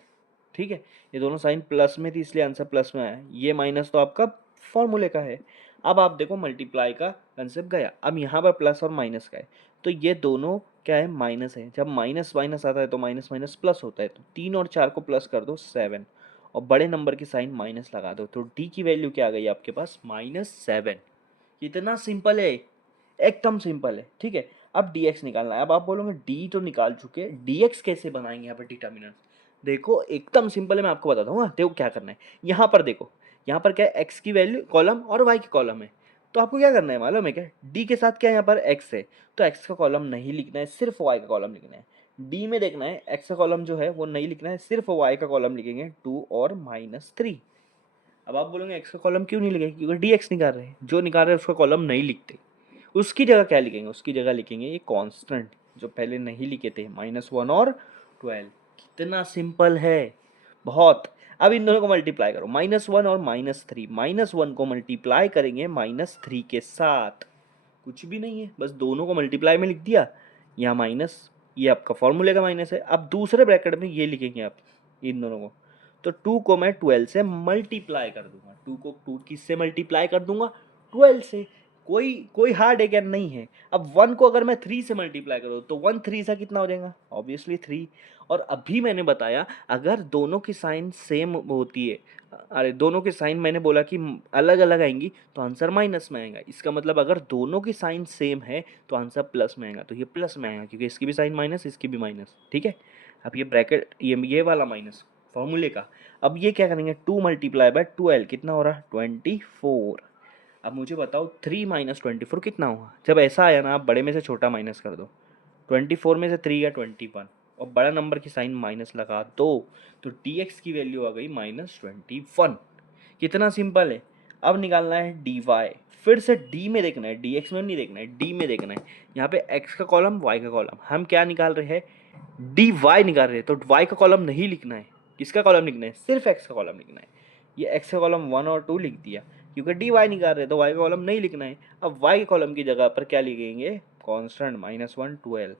ठीक है, ये दोनों साइन प्लस में थी इसलिए आंसर प्लस में आया। ये माइनस तो आपका फॉर्मूले का है। अब आप देखो मल्टीप्लाई का कंसेप्ट गया, अब यहाँ पर प्लस और माइनस का है तो ये दोनों क्या है, माइनस है। जब माइनस माइनस आता है तो माइनस माइनस प्लस होता है, तो 3 और 4 को प्लस कर दो 7 और बड़े नंबर की साइन माइनस लगा दो, तो डी की वैल्यू क्या आ गई आपके पास, -7। कितना सिंपल है, एकदम सिंपल है। ठीक है, अब dx निकालना है। अब आप बोलोगे d तो निकाल चुके, dx कैसे बनाएंगे यहाँ पर डिटर्मिनेंट। देखो एकदम सिंपल है, मैं आपको बताता हूँ। देखो क्या करना है, यहाँ पर देखो, यहाँ पर क्या है, x की वैल्यू कॉलम और y की कॉलम है। तो आपको क्या करना है मालूम है क्या, d के साथ क्या है, यहाँ पर x है तो x का कॉलम नहीं लिखना है, सिर्फ y का कॉलम लिखना है। d में देखना है, x का कॉलम जो है वो नहीं लिखना है, सिर्फ y का कॉलम लिखेंगे 2 और -3। अब आप बोलोगे x का कॉलम क्यों नहीं लिखेंगे, क्योंकि dx निकाल रहे हैं, जो निकाल रहे हैं उसका कॉलम नहीं लिखते। उसकी जगह क्या लिखेंगे, उसकी जगह लिखेंगे ये कांस्टेंट जो पहले नहीं लिखे थे, -1 और 12। कितना सिंपल है, बहुत। अब इन दोनों को मल्टीप्लाई करो, -1 और -3। -1 को मल्टीप्लाई करेंगे -3 के साथ, कुछ भी नहीं है, बस दोनों को मल्टीप्लाई में लिख दिया। यहाँ माइनस, ये आपका फॉर्मूले का माइनस है। अब दूसरे ब्रैकेट में ये लिखेंगे आप इन दोनों को, तो 2 को मैं 12 से मल्टीप्लाई कर दूंगा, 2 को 2 किससे मल्टीप्लाई कर दूंगा, 12 से। कोई कोई हार्ड है क्या, नहीं है। अब 1 को अगर मैं 3 से मल्टीप्लाई करूँ तो 1 3 सा कितना हो जाएगा, ऑब्वियसली 3। और अभी मैंने बताया अगर दोनों की साइन सेम होती है, अरे दोनों की साइन मैंने बोला कि अलग अलग आएंगी तो आंसर माइनस में आएगा। इसका मतलब अगर दोनों की साइन सेम है तो आंसर प्लस में आएगा, तो ये प्लस में आएगा क्योंकि इसकी भी साइन माइनस इसकी भी माइनस। ठीक है, अब ये ब्रैकेट ये वाला माइनस फॉर्मूले का। अब ये क्या करेंगे, 2 मल्टीप्लाई बाय 12 कितना हो रहा है, 24। अब मुझे बताओ 3 - 24 कितना हुआ। जब ऐसा आया ना, आप बड़े में से छोटा माइनस कर दो, 24 में से 3 या 21 और बड़ा नंबर की साइन माइनस लगा दो, तो dx की वैल्यू आ गई -21। कितना सिंपल है। अब निकालना है dy, फिर से d में देखना है, dx में नहीं देखना है, d में देखना है। यहाँ पे x का कॉलम y का कॉलम, हम क्या निकाल रहे हैं, dy निकाल रहे हैं, तो y का कॉलम नहीं लिखना है, किसका कॉलम लिखना है, सिर्फ x का कॉलम लिखना है। ये x का कॉलम 1 और 2 लिख दिया, क्योंकि dy निकाल रहे हैं तो y का कॉलम नहीं लिखना है। अब y के कॉलम की जगह पर क्या लिखेंगे, कांस्टेंट -1 12।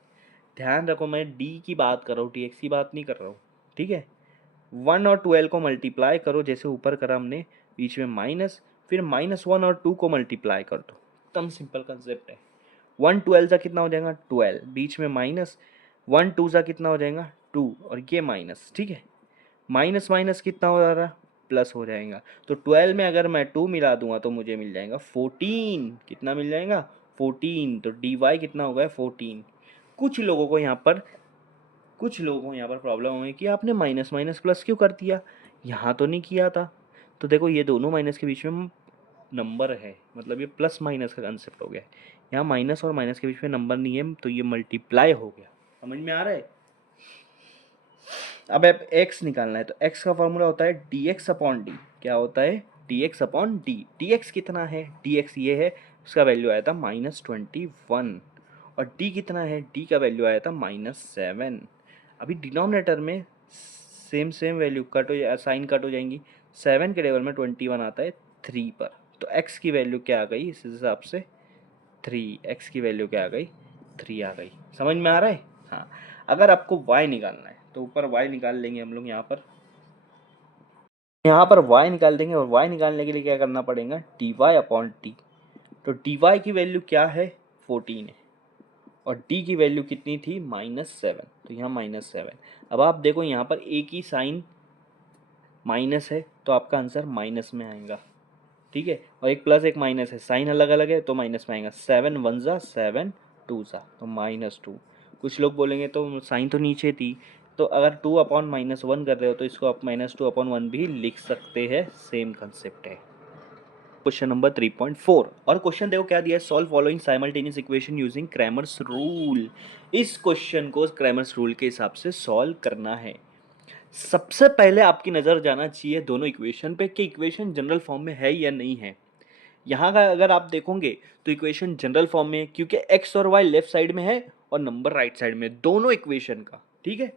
ध्यान रखो मैं d की बात कर रहा हूँ, dx की बात नहीं कर रहा हूँ। ठीक है, 1 और 12 को मल्टीप्लाई करो जैसे ऊपर करा हमने, बीच में माइनस, फिर -1 और 2 को मल्टीप्लाई कर दो। एकदम सिंपल कंसेप्ट है। 1 12 सा कितना हो जाएगा 12, बीच में माइनस, 1 2 सा कितना हो जाएगा 2 और ये माइनस। ठीक है, माइनस माइनस कितना हो जा रहा है, प्लस हो जाएगा। तो 12 में अगर मैं 2 मिला दूंगा तो मुझे मिल जाएगा 14। कितना मिल जाएगा 14, तो dy कितना होगा 14। कुछ लोगों को यहाँ पर प्रॉब्लम हुई कि आपने माइनस माइनस प्लस क्यों कर दिया, यहाँ तो नहीं किया था। तो देखो ये दोनों माइनस के बीच में नंबर है, मतलब ये प्लस माइनस का कंसेप्ट हो गया। यहाँ माइनस और माइनस के बीच में नंबर नहीं है तो ये मल्टीप्लाई हो गया। समझ में आ रहा है। अब x निकालना है तो x का फॉर्मूला होता है dx/d। क्या होता है, dx/d। dx कितना है, dx ये है, उसका वैल्यू आया था -21 और d कितना है, d का वैल्यू आया था -7। अभी डिनोमिनेटर में सेम सेम वैल्यू कट हो, साइन कट हो जाएंगी। 7 के टेबल में 21 आता है 3 पर, तो x की वैल्यू क्या आ गई इस हिसाब से 3, x की वैल्यू क्या आ गई 3 आ गई। समझ में आ रहा है। हाँ, अगर आपको y निकालना है तो ऊपर y निकाल लेंगे हम लोग, यहाँ पर y निकाल देंगे और y निकालने के लिए क्या करना पड़ेगा, dy/d। तो dy की वैल्यू क्या है 14 है और d की वैल्यू कितनी थी -7, तो यहाँ -7। अब आप देखो यहाँ पर एक ही साइन माइनस है तो आपका आंसर माइनस में आएगा। ठीक है, और एक प्लस एक माइनस है, साइन अलग अलग है तो माइनस में आएगा। 7 1 जा 7 2 जा तो -2। कुछ लोग बोलेंगे तो साइन तो नीचे थी तो अगर 2/-1 कर रहे हो तो इसको आप -2/1 भी लिख सकते हैं, सेम कंसेप्ट है। क्वेश्चन नंबर 3.4 और क्वेश्चन देखो क्या दिया है, solve following simultaneous equation using Cramer's rule. इस क्वेश्चन को क्रैमर्स रूल के हिसाब से सॉल्व करना है। सबसे पहले आपकी नज़र जाना चाहिए दोनों इक्वेशन पे कि इक्वेशन जनरल फॉर्म में है या नहीं है। यहाँ का अगर आप देखोगे तो इक्वेशन जनरल फॉर्म में है क्योंकि एक्स और वाई लेफ्ट साइड में है और नंबर राइट साइड में, दोनों इक्वेशन का। ठीक है,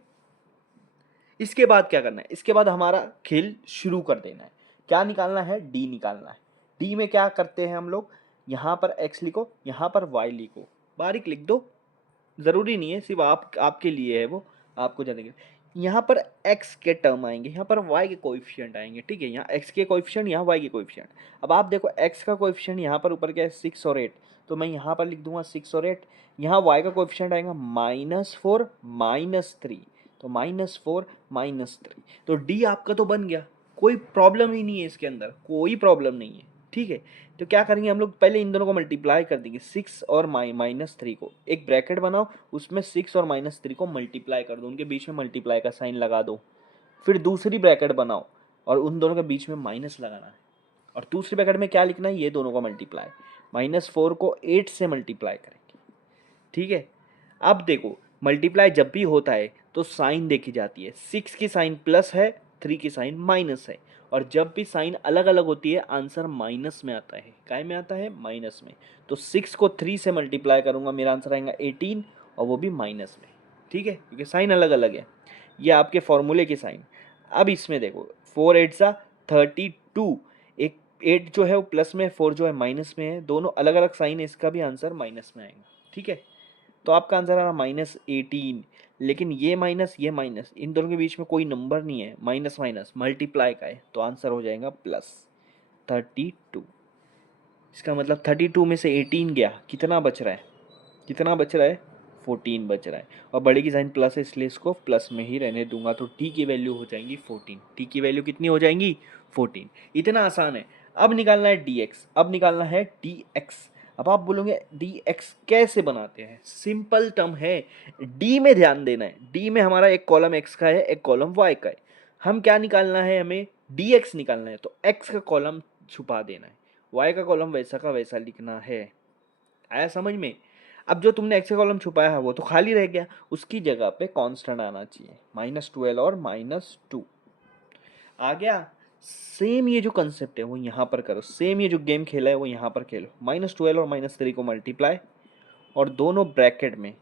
इसके बाद क्या करना है, इसके बाद हमारा खेल शुरू कर देना है। क्या निकालना है, डी निकालना है। डी में क्या करते हैं हम लोग, यहाँ पर एक्स लिखो, यहाँ पर वाई लिखो, बारीक लिख दो, ज़रूरी नहीं है, सिर्फ आपके लिए है वो, आपको जानेंगे। यहाँ पर x के टर्म आएंगे, यहाँ पर y के कोएफिशिएंट आएंगे। ठीक है, यहाँ x के कोएफिशिएंट, यहाँ y के कोएफिशिएंट। अब आप देखो x का कोएफिशिएंट यहाँ पर ऊपर क्या है 6 और 8, तो मैं यहाँ पर लिख दूंगा 6 और 8। यहाँ y का कोएफिशिएंट आएगा -4 -3, तो -4 -3, तो d आपका तो बन गया, कोई प्रॉब्लम ही नहीं है इसके अंदर, कोई प्रॉब्लम नहीं है। ठीक है, तो क्या करेंगे हम लोग, पहले इन दोनों को मल्टीप्लाई कर देंगे, 6 और -3 को, एक ब्रैकेट बनाओ, उसमें 6 और -3 को मल्टीप्लाई कर दो, उनके बीच में मल्टीप्लाई का साइन लगा दो। फिर दूसरी ब्रैकेट बनाओ और उन दोनों के बीच में माइनस लगाना है, और दूसरी ब्रैकेट में क्या लिखना है, ये दोनों का मल्टीप्लाई, -4 को 8 से मल्टीप्लाई करेंगे। ठीक है, अब देखो मल्टीप्लाई जब भी होता है तो साइन देखी जाती है, 6 की साइन प्लस है, 3 की साइन माइनस है, और जब भी साइन अलग अलग होती है आंसर माइनस में आता है। काय में आता है, माइनस में। तो 6 को 3 से मल्टीप्लाई करूंगा, मेरा आंसर आएगा 18, और वो भी माइनस में। ठीक है, क्योंकि साइन अलग अलग है, ये आपके फॉर्मूले की साइन। अब इसमें देखो 4 8 सा 32, एक 8 जो है वो प्लस में, 4 जो है माइनस में है, दोनों अलग अलग साइन है, इसका भी आंसर माइनस में आएगा। ठीक है, तो आपका आंसर आ रहा -18, लेकिन ये माइनस ये माइनस, इन दोनों के बीच में कोई नंबर नहीं है, माइनस माइनस मल्टीप्लाई का है, तो आंसर हो जाएगा +32। इसका मतलब 32 में से 18 गया, कितना बच रहा है, कितना बच रहा है, 14 बच रहा है, और बड़े की साइन प्लस है इसलिए इसको प्लस में ही रहने दूंगा, तो टी की वैल्यू हो जाएंगी 14। टी की वैल्यू कितनी हो जाएंगी, 14। इतना आसान है। अब निकालना है dx, अब निकालना है dx। अब आप बोलोगे dx कैसे बनाते हैं, सिंपल टर्म है, d में ध्यान देना है, d में हमारा एक कॉलम x का है, एक कॉलम y का है। हम क्या निकालना है, हमें dx निकालना है, तो x का कॉलम छुपा देना है, y का कॉलम वैसा का वैसा लिखना है। आया समझ में। अब जो तुमने एक्स का कॉलम छुपाया है वो तो खाली रह गया, उसकी जगह पे कांस्टेंट आना चाहिए, -12 और -2 आ गया। सेम ये जो कंसेप्ट है वो यहाँ पर करो, सेम ये जो गेम खेला है वो यहाँ पर खेलो, -12 और -3 को मल्टीप्लाई, और दोनों ब्रैकेट में,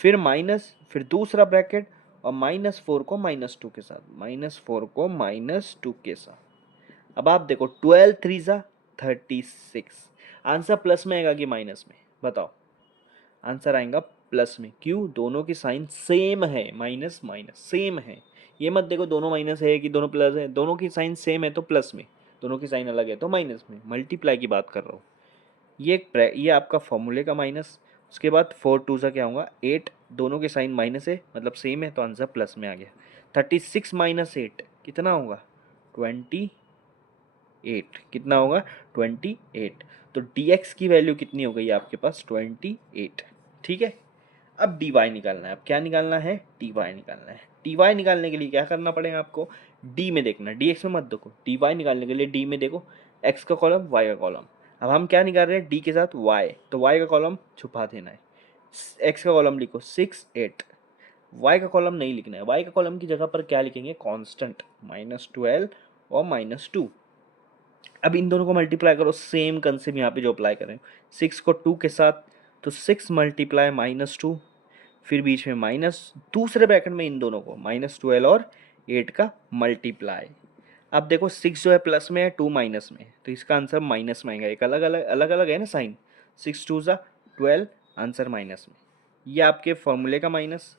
फिर माइनस, फिर दूसरा ब्रैकेट, और -4 को -2 के साथ, -4 को -2 के साथ। अब आप देखो 12 3 सा 36, आंसर प्लस में आएगा कि माइनस में, बताओ। आंसर आएगा प्लस में, क्यों, दोनों की साइन सेम है, माइनस माइनस सेम है। ये मत देखो दोनों माइनस है कि दोनों प्लस है, दोनों की साइन सेम है तो प्लस में, दोनों की साइन अलग है तो माइनस में, मल्टीप्लाई की बात कर रहा हूँ। ये आपका फॉर्मूले का माइनस, उसके बाद 4 2 सा क्या होगा 8, दोनों के साइन माइनस है मतलब सेम है, तो आंसर प्लस में आ गया। 36 -8 कितना होगा, 28, कितना होगा 28, तो dx की वैल्यू कितनी हो गई आपके पास, 28। ठीक है, अब dy निकालना है, अब क्या निकालना है, dy निकालना है। dy निकालने के लिए क्या करना पड़ेगा आपको, d में देखना, dx में मत देखो, dy निकालने के लिए d में देखो, x का कॉलम y का कॉलम। अब हम क्या निकाल रहे हैं, d के साथ y, तो y का कॉलम छुपा देना है, x का कॉलम लिखो 6 8, y का कॉलम नहीं लिखना है, y का कॉलम की जगह पर क्या लिखेंगे, कांस्टेंट, -12 और -2। अब इन दोनों को मल्टीप्लाई करो, सेम कंसेप्ट यहाँ पे जो अप्लाई करें, 6 को 2 के साथ, तो 6 × -2, फिर बीच में माइनस, दूसरे ब्रैकेट में इन दोनों को -12 और 8 का मल्टीप्लाई। अब देखो 6 जो है प्लस में है, 2 माइनस में है, तो इसका आंसर माइनस में आएगा, एक अलग अलग है ना साइन, 6 2 सा 12, आंसर माइनस में, ये आपके फॉर्मूले का माइनस।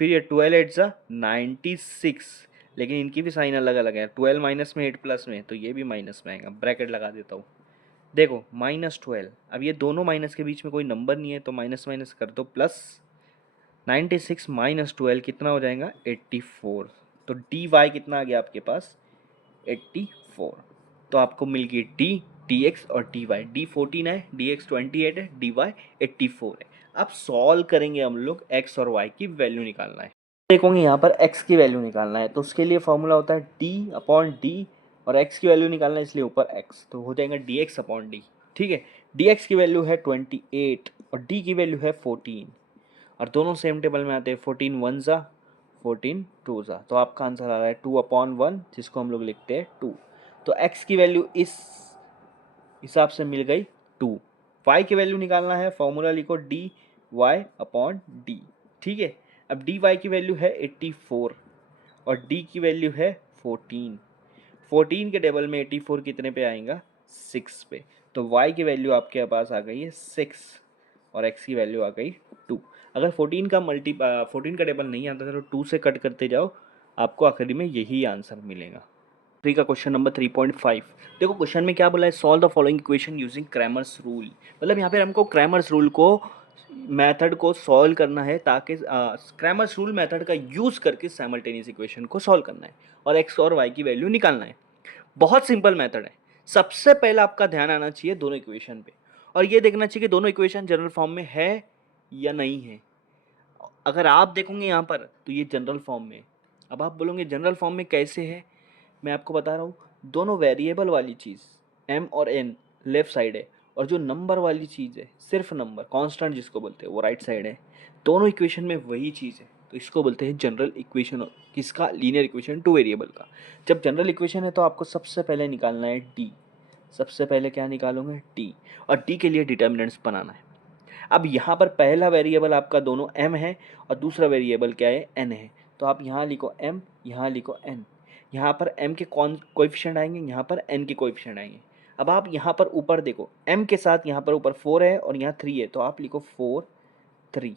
फिर ये 12 8 सा 96, लेकिन इनकी भी साइन अलग अलग है, 12 माइनस में 8 प्लस में, तो ये भी माइनस में आएगा, ब्रैकेट लगा देता हूँ। देखो -12, अब ये दोनों माइनस के बीच में कोई नंबर नहीं है तो माइनस माइनस कर दो प्लस, 96 -12 कितना हो जाएगा 84, तो डी वाई कितना आ गया आपके पास 84। तो आपको मिल गई डी, डी एक्स और डी वाई, डी 14 है, डी एक्स 28 है, डी वाई 84 है। अब सॉल्व करेंगे हम लोग, एक्स और वाई की वैल्यू निकालना है। देखोगे यहाँ पर x की वैल्यू निकालना है, तो उसके लिए फॉर्मूला होता है d/d, और x की वैल्यू निकालना है इसलिए ऊपर x, तो हो जाएगा dx/d। ठीक है, dx की वैल्यू है 28 और d की वैल्यू है 14, और दोनों सेम टेबल में आते हैं। 14 1 ज़ा 14 2 ज़ा, तो आपका आंसर आ रहा है 2/1, जिसको हम लोग लिखते हैं 2। तो x की वैल्यू इस हिसाब से मिल गई 2। y की वैल्यू निकालना है, फॉर्मूला लिखो dy/d। ठीक है, अब dy की वैल्यू है 84 और d की वैल्यू है 14। 14 के टेबल में 84 कितने पे आएगा? 6 पे। तो y की वैल्यू आपके पास आ गई है 6 और x की वैल्यू आ गई 2। अगर 14 का टेबल नहीं आता था तो 2 से कट करते जाओ, आपको आखिरी में यही आंसर मिलेगा। 3 का क्वेश्चन नंबर 3.5। देखो क्वेश्चन में क्या बोला है, solve the following equation using Cramer's rule. मतलब यहाँ पे हमको क्रैमर्स रूल को मेथड को सॉल्व करना है, ताकि क्रैमर्स रूल मेथड का यूज़ करके साइमल्टेनियस इक्वेशन को सॉल्व करना है और एक्स और वाई की वैल्यू निकालना है। बहुत सिंपल मेथड है। सबसे पहले आपका ध्यान आना चाहिए दोनों इक्वेशन पे, और ये देखना चाहिए कि दोनों इक्वेशन जनरल फॉर्म में है या नहीं है। अगर आप देखोगे यहाँ पर तो ये जनरल फॉर्म में। अब आप बोलोगे जनरल फॉर्म में कैसे है, मैं आपको बता रहा हूँ। दोनों वेरिएबल वाली चीज़ m और n लेफ्ट साइड है, और जो नंबर वाली चीज़ है, सिर्फ नंबर कांस्टेंट जिसको बोलते हैं, वो राइट साइड है। दोनों इक्वेशन में वही चीज़ है, तो इसको बोलते हैं जनरल इक्वेशन। किसका? लीनियर इक्वेशन टू वेरिएबल का। जब जनरल इक्वेशन है तो आपको सबसे पहले निकालना है d। सबसे पहले क्या निकालोगे? d, और d के लिए डिटर्मिनेंट्स बनाना है। अब यहाँ पर पहला वेरिएबल आपका दोनों m है और दूसरा वेरिएबल क्या है? n है। तो आप यहाँ लिखो m, यहाँ लिखो n। यहाँ पर m के कौन कोएफिशिएंट आएंगे? यहाँ पर n के कोएफिशिएंट आएंगे। अब आप यहाँ पर ऊपर देखो, m के साथ यहाँ पर ऊपर 4 है और यहाँ 3 है, तो आप लिखो 4 3।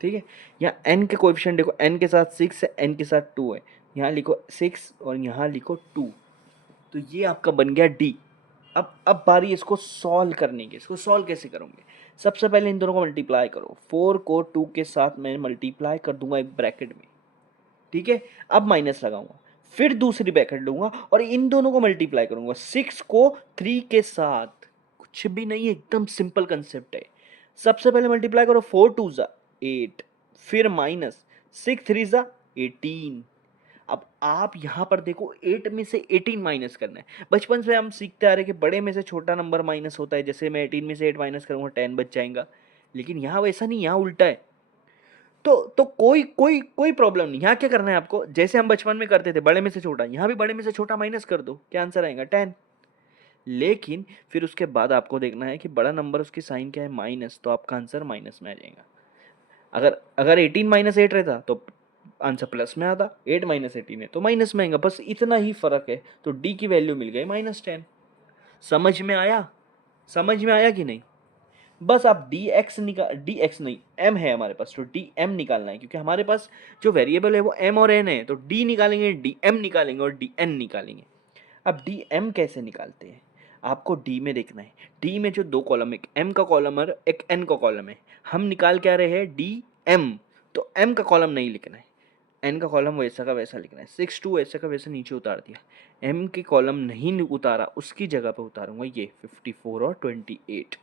ठीक है, यहाँ n के कोएफिशिएंट देखो, n के साथ 6 है, n के साथ 2 है, यहाँ लिखो 6 और यहाँ लिखो 2। तो ये आपका बन गया d। अब बारी इसको सॉल्व करने की। इसको सॉल्व कैसे करोगे? सबसे पहले इन दोनों को मल्टीप्लाई करो। 4 को 2 के साथ मैं मल्टीप्लाई कर दूंगा एक ब्रैकेट में। ठीक है, अब माइनस लगाऊंगा, फिर दूसरी ब्रैकेट लूंगा और इन दोनों को मल्टीप्लाई करूंगा 6 को 3 के साथ। कुछ भी नहीं, एकदम सिंपल कंसेप्ट है। सबसे पहले मल्टीप्लाई करो, 4 2 ज़ा 8, फिर माइनस 6 3 ज़ा 18। अब आप यहाँ पर देखो, 8 में से 18 माइनस करना है। बचपन से हम सीखते आ रहे हैं कि बड़े में से छोटा नंबर माइनस होता है। जैसे मैं 18 में से 8 माइनस करूँगा 10 बच जाएगा, लेकिन यहाँ वैसा नहीं, यहाँ उल्टा है। तो कोई कोई कोई प्रॉब्लम नहीं। यहाँ क्या करना है आपको, जैसे हम बचपन में करते थे, बड़े में से छोटा, यहाँ भी बड़े में से छोटा माइनस कर दो, क्या आंसर आएगा? 10। लेकिन फिर उसके बाद आपको देखना है कि बड़ा नंबर उसकी साइन क्या है? माइनस, तो आपका आंसर माइनस में आ जाएगा। अगर अगर 18 माइनस 8 रहता तो आंसर प्लस में आता, 8 माइनस 18 है तो माइनस में आएगा। बस इतना ही फर्क है। तो डी की वैल्यू मिल गई -10। समझ में आया? समझ में आया कि नहीं? बस आप डी एक्स नहीं, एम है हमारे पास, तो डी एम निकालना है, क्योंकि हमारे पास जो वेरिएबल है वो एम और एन है। तो डी निकालेंगे, डी एम निकालेंगे और डी एन निकालेंगे। अब डी एम कैसे निकालते हैं? आपको डी में देखना है। डी में जो दो कॉलम, एक एम का कॉलम और एक एन का कॉलम है, हम निकाल क्या रहे हैं? D M. तो एम का कॉलम नहीं लिखना है, एन का कॉलम वैसा का वैसा लिखना है। 6 2 वैसे का वैसे नीचे उतार दिया। एम के कॉलम नहीं उतारा, उसकी जगह पे उतारूंगा ये 54 और 28।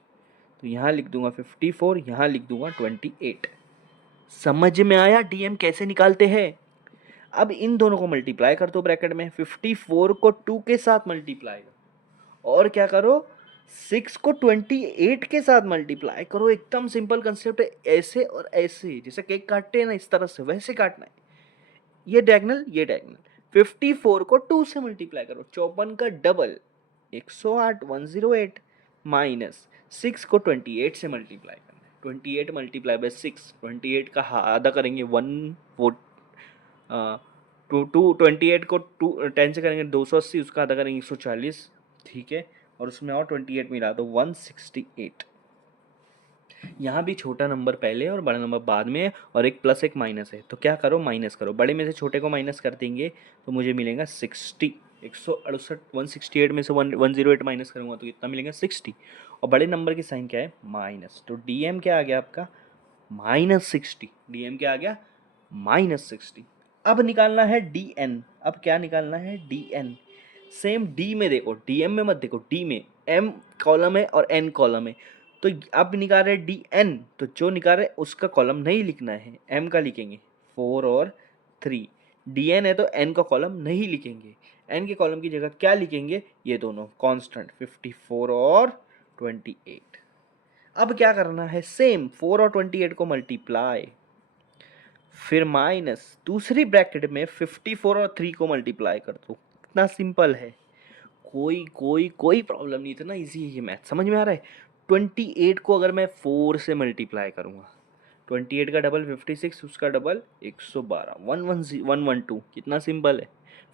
तो यहाँ लिख दूंगा 54, यहाँ लिख दूंगा 28। समझ में आया डीएम कैसे निकालते हैं? अब इन दोनों को मल्टीप्लाई कर दो ब्रैकेट में। 54 को 2 के साथ मल्टीप्लाई करो, और क्या करो? 6 को 28 के साथ मल्टीप्लाई करो। एकदम सिंपल कंसेप्ट है। ऐसे और ऐसे, जैसे केक काटते हैं ना, इस तरह से वैसे काटना है। ये डायगोनल, ये डायगोनल। 54 को 2 से मल्टीप्लाई करो, 54 का डबल 108 108, माइनस 6 को 28 से मल्टीप्लाई करना है। 28 मल्टीप्लाई बाय 6, 28 का आधा करेंगे 1 टू टू 28 को 10 से करेंगे 280, उसका आधा करेंगे 140। ठीक है, और उसमें और 28 मिला दो 168। यहाँ भी छोटा नंबर पहले और बड़ा नंबर बाद में है, और एक प्लस एक माइनस है। तो क्या करो? माइनस करो। बड़े में से छोटे को माइनस कर देंगे तो मुझे मिलेगा 60। 168, 168 में से 108 माइनस करूँगा तो कितना मिलेगा? 60। और बड़े नंबर की साइन क्या है? माइनस। तो डीएम क्या आ गया आपका? -60। डीएम क्या आ गया? -60। अब निकालना है डी एन। अब क्या निकालना है? D N. सेम डी में देखो, डीएम में मत देखो, डी में एम कॉलम है और एन कॉलम है। तो अब निकाल रहे डी एन, तो जो निकाल रहे उसका कॉलम नहीं लिखना है, एम का लिखेंगे। 4 और 3। dn है तो n का कॉलम नहीं लिखेंगे, n के कॉलम की जगह क्या लिखेंगे, ये दोनों कांस्टेंट 54 और 28। अब क्या करना है, सेम 4 और 28 को मल्टीप्लाई, फिर माइनस दूसरी ब्रैकेट में 54 और 3 को मल्टीप्लाई कर दो। इतना सिंपल है, कोई कोई कोई प्रॉब्लम नहीं, इतना इजी है ये मैथ, समझ में आ रहा है। 28 को अगर मैं 4 से मल्टीप्लाई करूँगा, 28 का डबल 56, उसका डबल 112, 112, कितना सिंपल है।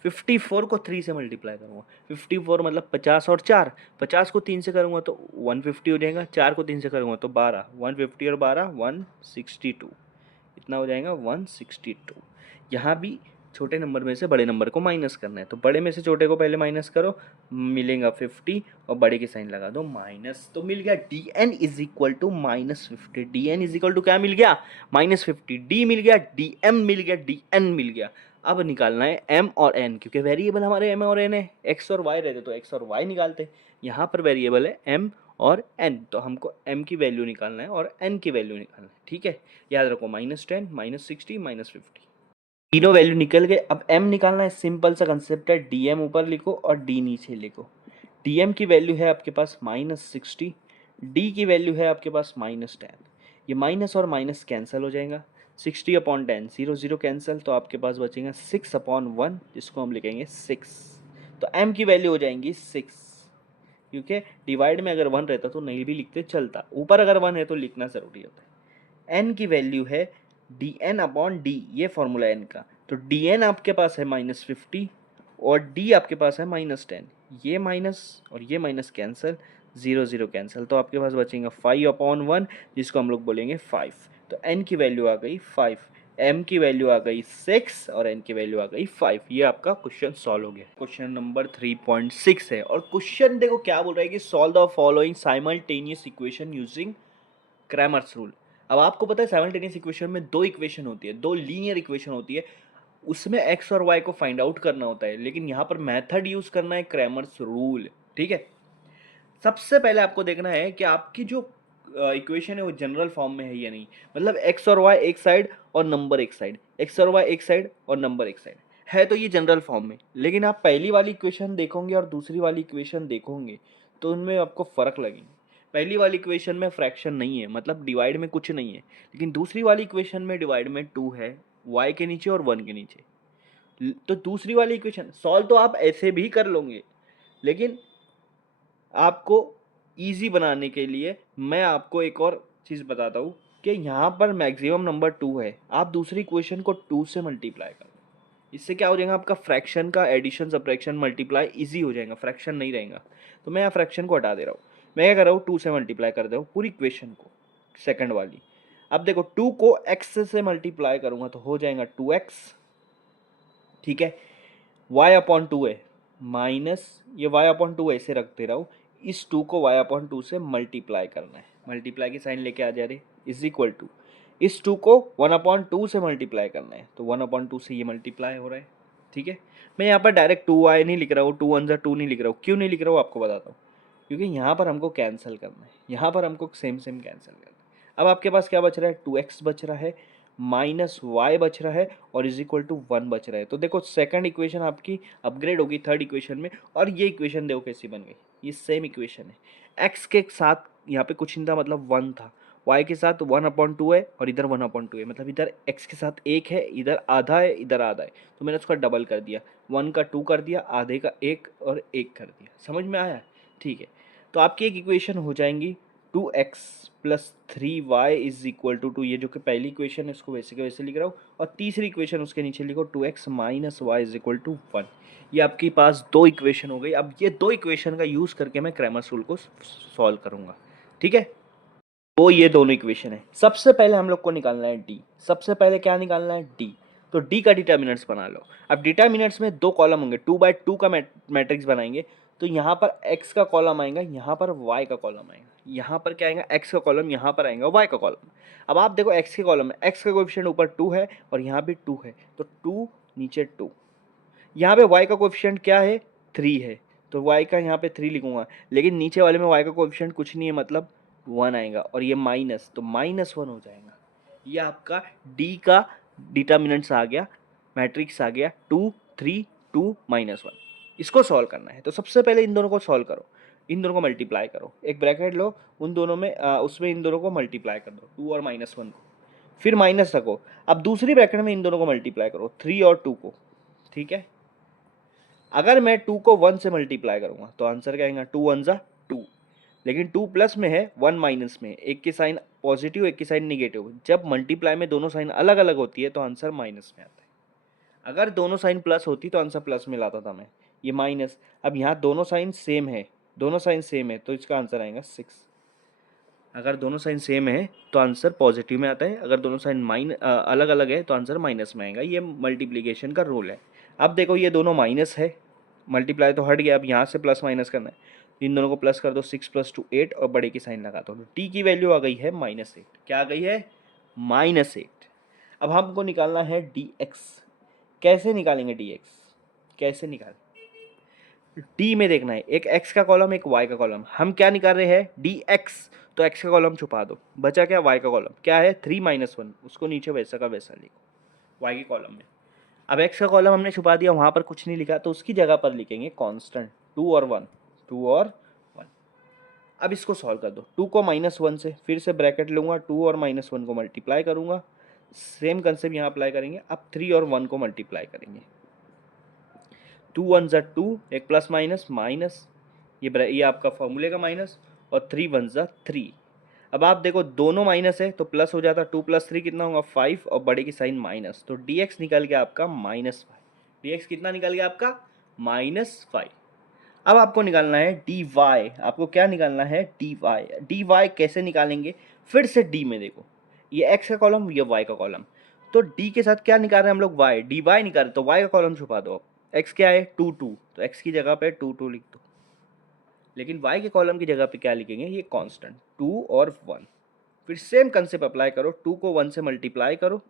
54 को 3 से मल्टीप्लाई करूँगा, 54 मतलब 50 और 4, 50 को 3 से करूँगा तो 150 हो जाएगा, 4 को 3 से करूँगा तो 12, 150 और 12 162, इतना हो जाएगा 162। यहाँ भी छोटे नंबर में से बड़े नंबर को माइनस करना है, तो बड़े में से छोटे को पहले माइनस करो, मिलेगा 50 और बड़े की साइन लगा दो माइनस, तो मिल गया dn is equal to -50। dn is equal to क्या मिल गया, -50। d मिल गया, dm मिल गया, dn मिल गया। अब निकालना है m और n, क्योंकि वेरिएबल हमारे m और n है, x और y रहते तो x और y निकालते, यहाँ पर वेरिएबल है m और n, तो हमको m की वैल्यू निकालना है और n की वैल्यू निकालना है, ठीक है। याद रखो -10, -60, -50, तीनों वैल्यू निकल गए। अब m निकालना है, सिंपल सा कंसेप्ट है, dm ऊपर लिखो और d नीचे लिखो। dm की वैल्यू है आपके पास -60, d की वैल्यू है आपके पास -10, ये माइनस और माइनस कैंसिल हो जाएगा, 60/10 0 0 कैंसिल, तो आपके पास बचेगा 6/1, जिसको हम लिखेंगे 6, तो m की वैल्यू हो जाएंगी 6, क्योंकि डिवाइड में अगर 1 रहता तो नहीं भी लिखते चलता, ऊपर अगर 1 है तो लिखना ज़रूरी होता है। n की वैल्यू है dn/d, ये फॉर्मूला n का, तो dn आपके पास है -50 और d आपके पास है -10, ये माइनस और ये माइनस कैंसिल, 0 0 कैंसिल, तो आपके पास बचेगा 5/1, जिसको हम लोग बोलेंगे 5, तो n की वैल्यू आ गई 5, m की वैल्यू आ गई 6 और n की वैल्यू आ गई 5। ये आपका क्वेश्चन सॉल्व हो गया। क्वेश्चन नंबर 3.6 है, और क्वेश्चन देखो क्या बोल रहा है कि solve the following simultaneous equation using Cramer's rule. अब आपको पता है साइमल्टेनियस इक्वेशन में दो इक्वेशन होती है, दो लीनियर इक्वेशन होती है, उसमें x और y को फाइंड आउट करना होता है, लेकिन यहाँ पर मेथड यूज करना है क्रैमर्स रूल, ठीक है। सबसे पहले आपको देखना है कि आपकी जो इक्वेशन है वो जनरल फॉर्म में है या नहीं, मतलब x और y एक साइड और नंबर एक साइड, x और y एक साइड और नंबर एक साइड है, तो ये जनरल फॉर्म में। लेकिन आप पहली वाली इक्वेशन देखोगे और दूसरी वाली इक्वेशन देखोगे तो उनमें आपको फर्क लगेंगे। पहली वाली इक्वेशन में फ्रैक्शन नहीं है, मतलब डिवाइड में कुछ नहीं है, लेकिन दूसरी वाली इक्वेशन में डिवाइड में 2 है, y के नीचे और 1 के नीचे। तो दूसरी वाली इक्वेशन सॉल्व तो आप ऐसे भी कर लोगे, लेकिन आपको इजी बनाने के लिए मैं आपको एक और चीज़ बताता हूँ कि यहाँ पर मैक्सिमम नंबर 2 है, आप दूसरी इक्वेशन को 2 से मल्टीप्लाई करो, इससे क्या हो जाएगा, आपका फ्रैक्शन का एडिशन सब्ट्रैक्शन मल्टीप्लाई इजी हो जाएगा, फ्रैक्शन नहीं रहेगा। तो मैं यहाँ फ्रैक्शन को हटा दे रहा हूँ, मैं क्या कर रहा हूँ, 2 से मल्टीप्लाई कर दे रहा हूँ पूरी इक्वेशन को, सेकंड वाली। अब देखो 2 को x से मल्टीप्लाई करूँगा तो हो जाएगा 2x, ठीक है। y/2 है, माइनस ये y/2 ऐसे रख दे रहा हूँ, इस 2 को y/2 से मल्टीप्लाई करना है, मल्टीप्लाई की साइन लेके आ जा रहे, इज इक्वल टू इस 2 को 1/2 से मल्टीप्लाई करना है, तो 1/2 से ये मल्टीप्लाई हो रहा है, ठीक है। मैं यहाँ पर डायरेक्ट 2y नहीं लिख रहा हूँ, 2 1 2 नहीं लिख रहा हूँ, क्यों नहीं लिख रहा हूँ आपको बताता हूँ, क्योंकि यहाँ पर हमको कैंसिल करना है, यहाँ पर हमको सेम सेम कैंसिल करना है। अब आपके पास क्या बच रहा है, 2x बच रहा है, -y बच रहा है और इज इक्वल टू 1 बच रहा है। तो देखो सेकंड इक्वेशन आपकी अपग्रेड होगी थर्ड इक्वेशन में, और ये इक्वेशन देखो कैसी बन गई, ये सेम इक्वेशन है, x के साथ यहाँ पे कुछ नहीं था मतलब 1 था, y के साथ 1/2 है और इधर 1/2 है, मतलब इधर x के साथ 1 है, इधर आधा है, इधर आधा है, तो मैंने उसका डबल कर दिया, 1 का 2 कर दिया, आधे का 1 और 1 कर दिया, समझ में आया, ठीक है। तो आपकी एक इक्वेशन हो जाएंगी 2x + 3y is equal to 2, ये जो कि पहली इक्वेशन है इसको वैसे के वैसे लिख रहा हूँ, और तीसरी इक्वेशन उसके नीचे लिखो 2x - y is equal to 1। ये आपके पास दो इक्वेशन हो गई। अब ये दो इक्वेशन का यूज़ करके मैं क्रैमर्स रूल को सॉल्व करूँगा, ठीक है। तो ये दोनों इक्वेशन है, सबसे पहले हम लोग को निकालना है d, सबसे पहले क्या निकालना है d, तो d का डिटर्मिनेंट्स बना लो। अब डिटर्मिनेंट्स में दो कॉलम होंगे, 2/2 का मैट्रिक्स बनाएंगे, तो यहाँ पर x का कॉलम आएगा, यहाँ पर y का कॉलम आएगा, यहाँ पर क्या आएगा x का कॉलम, यहाँ पर आएगा y का कॉलम। अब आप देखो x के कॉलम में x का कोएफिशिएंट ऊपर 2 है और यहाँ भी 2 है, तो 2 नीचे 2, यहाँ पे y का कोएफिशिएंट क्या है, 3 है, तो y का यहाँ पे 3 लिखूंगा, लेकिन नीचे वाले में y का कोएफिशिएंट कुछ नहीं है, मतलब 1 आएगा, और ये माइनस, तो -1 हो जाएगा। ये आपका d का डिटर्मिनेंट्स आ गया, मैट्रिक्स आ गया 2 3 2 -1। इसको सॉल्व करना है तो सबसे पहले इन दोनों को सॉल्व करो, इन दोनों को मल्टीप्लाई करो, एक ब्रैकेट लो, उन दोनों में उसमें इन दोनों को मल्टीप्लाई कर दो, 2 और -1 को, फिर माइनस रखो। अब दूसरी ब्रैकेट में इन दोनों को मल्टीप्लाई करो, 3 और 2 को। ठीक है, अगर मैं 2 को 1 से मल्टीप्लाई करूंगा तो आंसर क्या आएगा, 2 1 जा 2, लेकिन 2 प्लस में है 1 माइनस में, एक की साइन पॉजिटिव एक की साइन निगेटिव, जब मल्टीप्लाई में दोनों साइन अलग अलग होती है तो आंसर माइनस में आता है। अगर दोनों साइन प्लस होती तो आंसर प्लस में लाता था मैं, ये माइनस। अब यहाँ दोनों साइन सेम है, दोनों साइन सेम है तो इसका आंसर आएगा 6। अगर दोनों साइन सेम है तो आंसर पॉजिटिव में आता है, अगर दोनों साइन अलग अलग है तो आंसर माइनस में आएगा। ये मल्टीप्लिकेशन का रूल है। अब देखो ये दोनों माइनस है, मल्टीप्लाई तो हट गया, अब यहाँ से प्लस माइनस करना है, इन दोनों को प्लस कर दो, 6 + 2 8 और बड़े की साइन लगा दो, तो टी की वैल्यू आ गई है -8। क्या आ गई है, -8। अब हमको निकालना है dx। कैसे निकालेंगे dx, कैसे निकालें, डी में देखना है, एक x का कॉलम एक y का कॉलम, हम क्या निकाल रहे हैं dx, तो x का कॉलम छुपा दो, बचा क्या y का कॉलम, क्या है 3 - 1, उसको नीचे वैसा का वैसा लिखो y के कॉलम में। अब x का कॉलम हमने छुपा दिया, वहाँ पर कुछ नहीं लिखा तो उसकी जगह पर लिखेंगे कांस्टेंट 2 और 1, 2 और 1। अब इसको सॉल्व कर दो, 2 को -1 से, फिर से ब्रैकेट लूँगा, 2 और -1 को मल्टीप्लाई करूँगा, सेम कंसेप्ट यहाँ अप्लाई करेंगे। अब 3 और 1 को मल्टीप्लाई करेंगे, 2 1 जा 2, एक प्लस माइनस माइनस, ये आपका फॉर्मूले का माइनस, और 3 1 जा 3। अब आप देखो दोनों माइनस है तो प्लस हो जाता, 2 + 3 कितना होगा 5, और बड़े की साइन माइनस, तो dx निकल गया आपका -5। dx कितना निकल गया आपका -5। अब आपको निकालना है dy, आपको क्या निकालना है dy। dy कैसे निकालेंगे, फिर से d में देखो, ये x का कॉलम ये y का कॉलम, तो d के साथ क्या निकाल रहे हैं हम लोग y, dy निकाल रहे, तो y का कॉलम छुपा दो। x क्या है 2 2, तो x की जगह पे 2 2 लिख दो, लेकिन y के कॉलम की जगह पे क्या लिखेंगे, ये कांस्टेंट 2 और 1। फिर सेम कंसेप्ट अप्लाई करो, 2 को 1 से मल्टीप्लाई करो,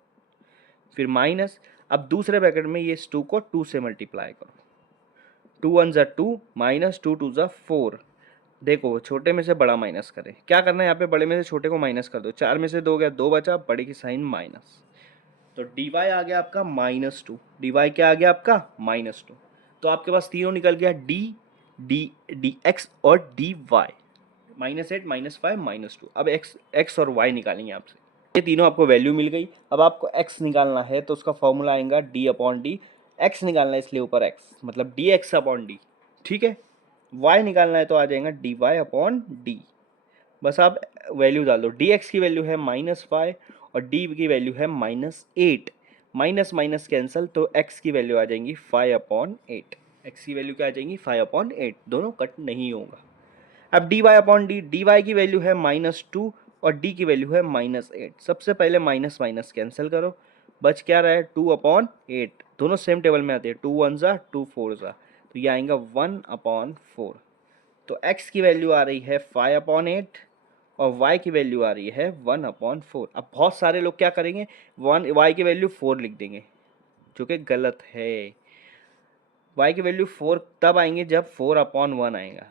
फिर माइनस, अब दूसरे ब्रैकेट में ये 2 को 2 से मल्टीप्लाई करो, 2 1 जा 2 -2 2 जा 4। देखो छोटे में से बड़ा माइनस करें, क्या करना है यहाँ पे, बड़े में से छोटे को माइनस कर दो, 4 में से 2 गया 2 बचा, बड़े की साइन माइनस, तो dy आ गया आपका -2। dy क्या आ गया आपका -2, तो आपके पास तीनों निकल गया d dx और dy, -8 -5 -2। अब x और y निकालेंगे आपसे, ये तीनों आपको वैल्यू मिल गई। अब आपको x निकालना है तो उसका फॉर्मूला आएगा d/d, x निकालना है इसलिए ऊपर x, मतलब dx/d। ठीक है, y निकालना है तो आ जाएगा dy/d। बस आप वैल्यू डाल दो, dx की वैल्यू है -5 और d की वैल्यू है -8, माइनस माइनस कैंसिल, तो x की वैल्यू आ जाएंगी 5/8। x की वैल्यू क्या आ जाएंगी 5/8, दोनों कट नहीं होगा। अब dy/d, dy की वैल्यू है -2 और d की वैल्यू है -8। सबसे पहले माइनस माइनस कैंसिल करो, बच क्या रहा है 2/8, दोनों सेम टेबल में आते हैं, 2 1 जा 2 4 जा, तो ये आएगा 1/4। तो x की वैल्यू आ रही है 5/8 और y की वैल्यू आ रही है 1/4। अब बहुत सारे लोग क्या करेंगे, y की वैल्यू 4 लिख देंगे, जो कि गलत है। y की वैल्यू 4 तब आएंगे जब 4/1 आएगा,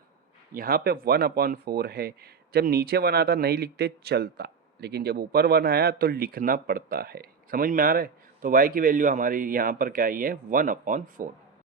यहाँ पे 1/4 है, जब नीचे 1 आता नहीं लिखते चलता, लेकिन जब ऊपर 1 आया तो लिखना पड़ता है। समझ में आ रहा है, तो y की वैल्यू हमारी यहाँ पर क्या आई है 1/4।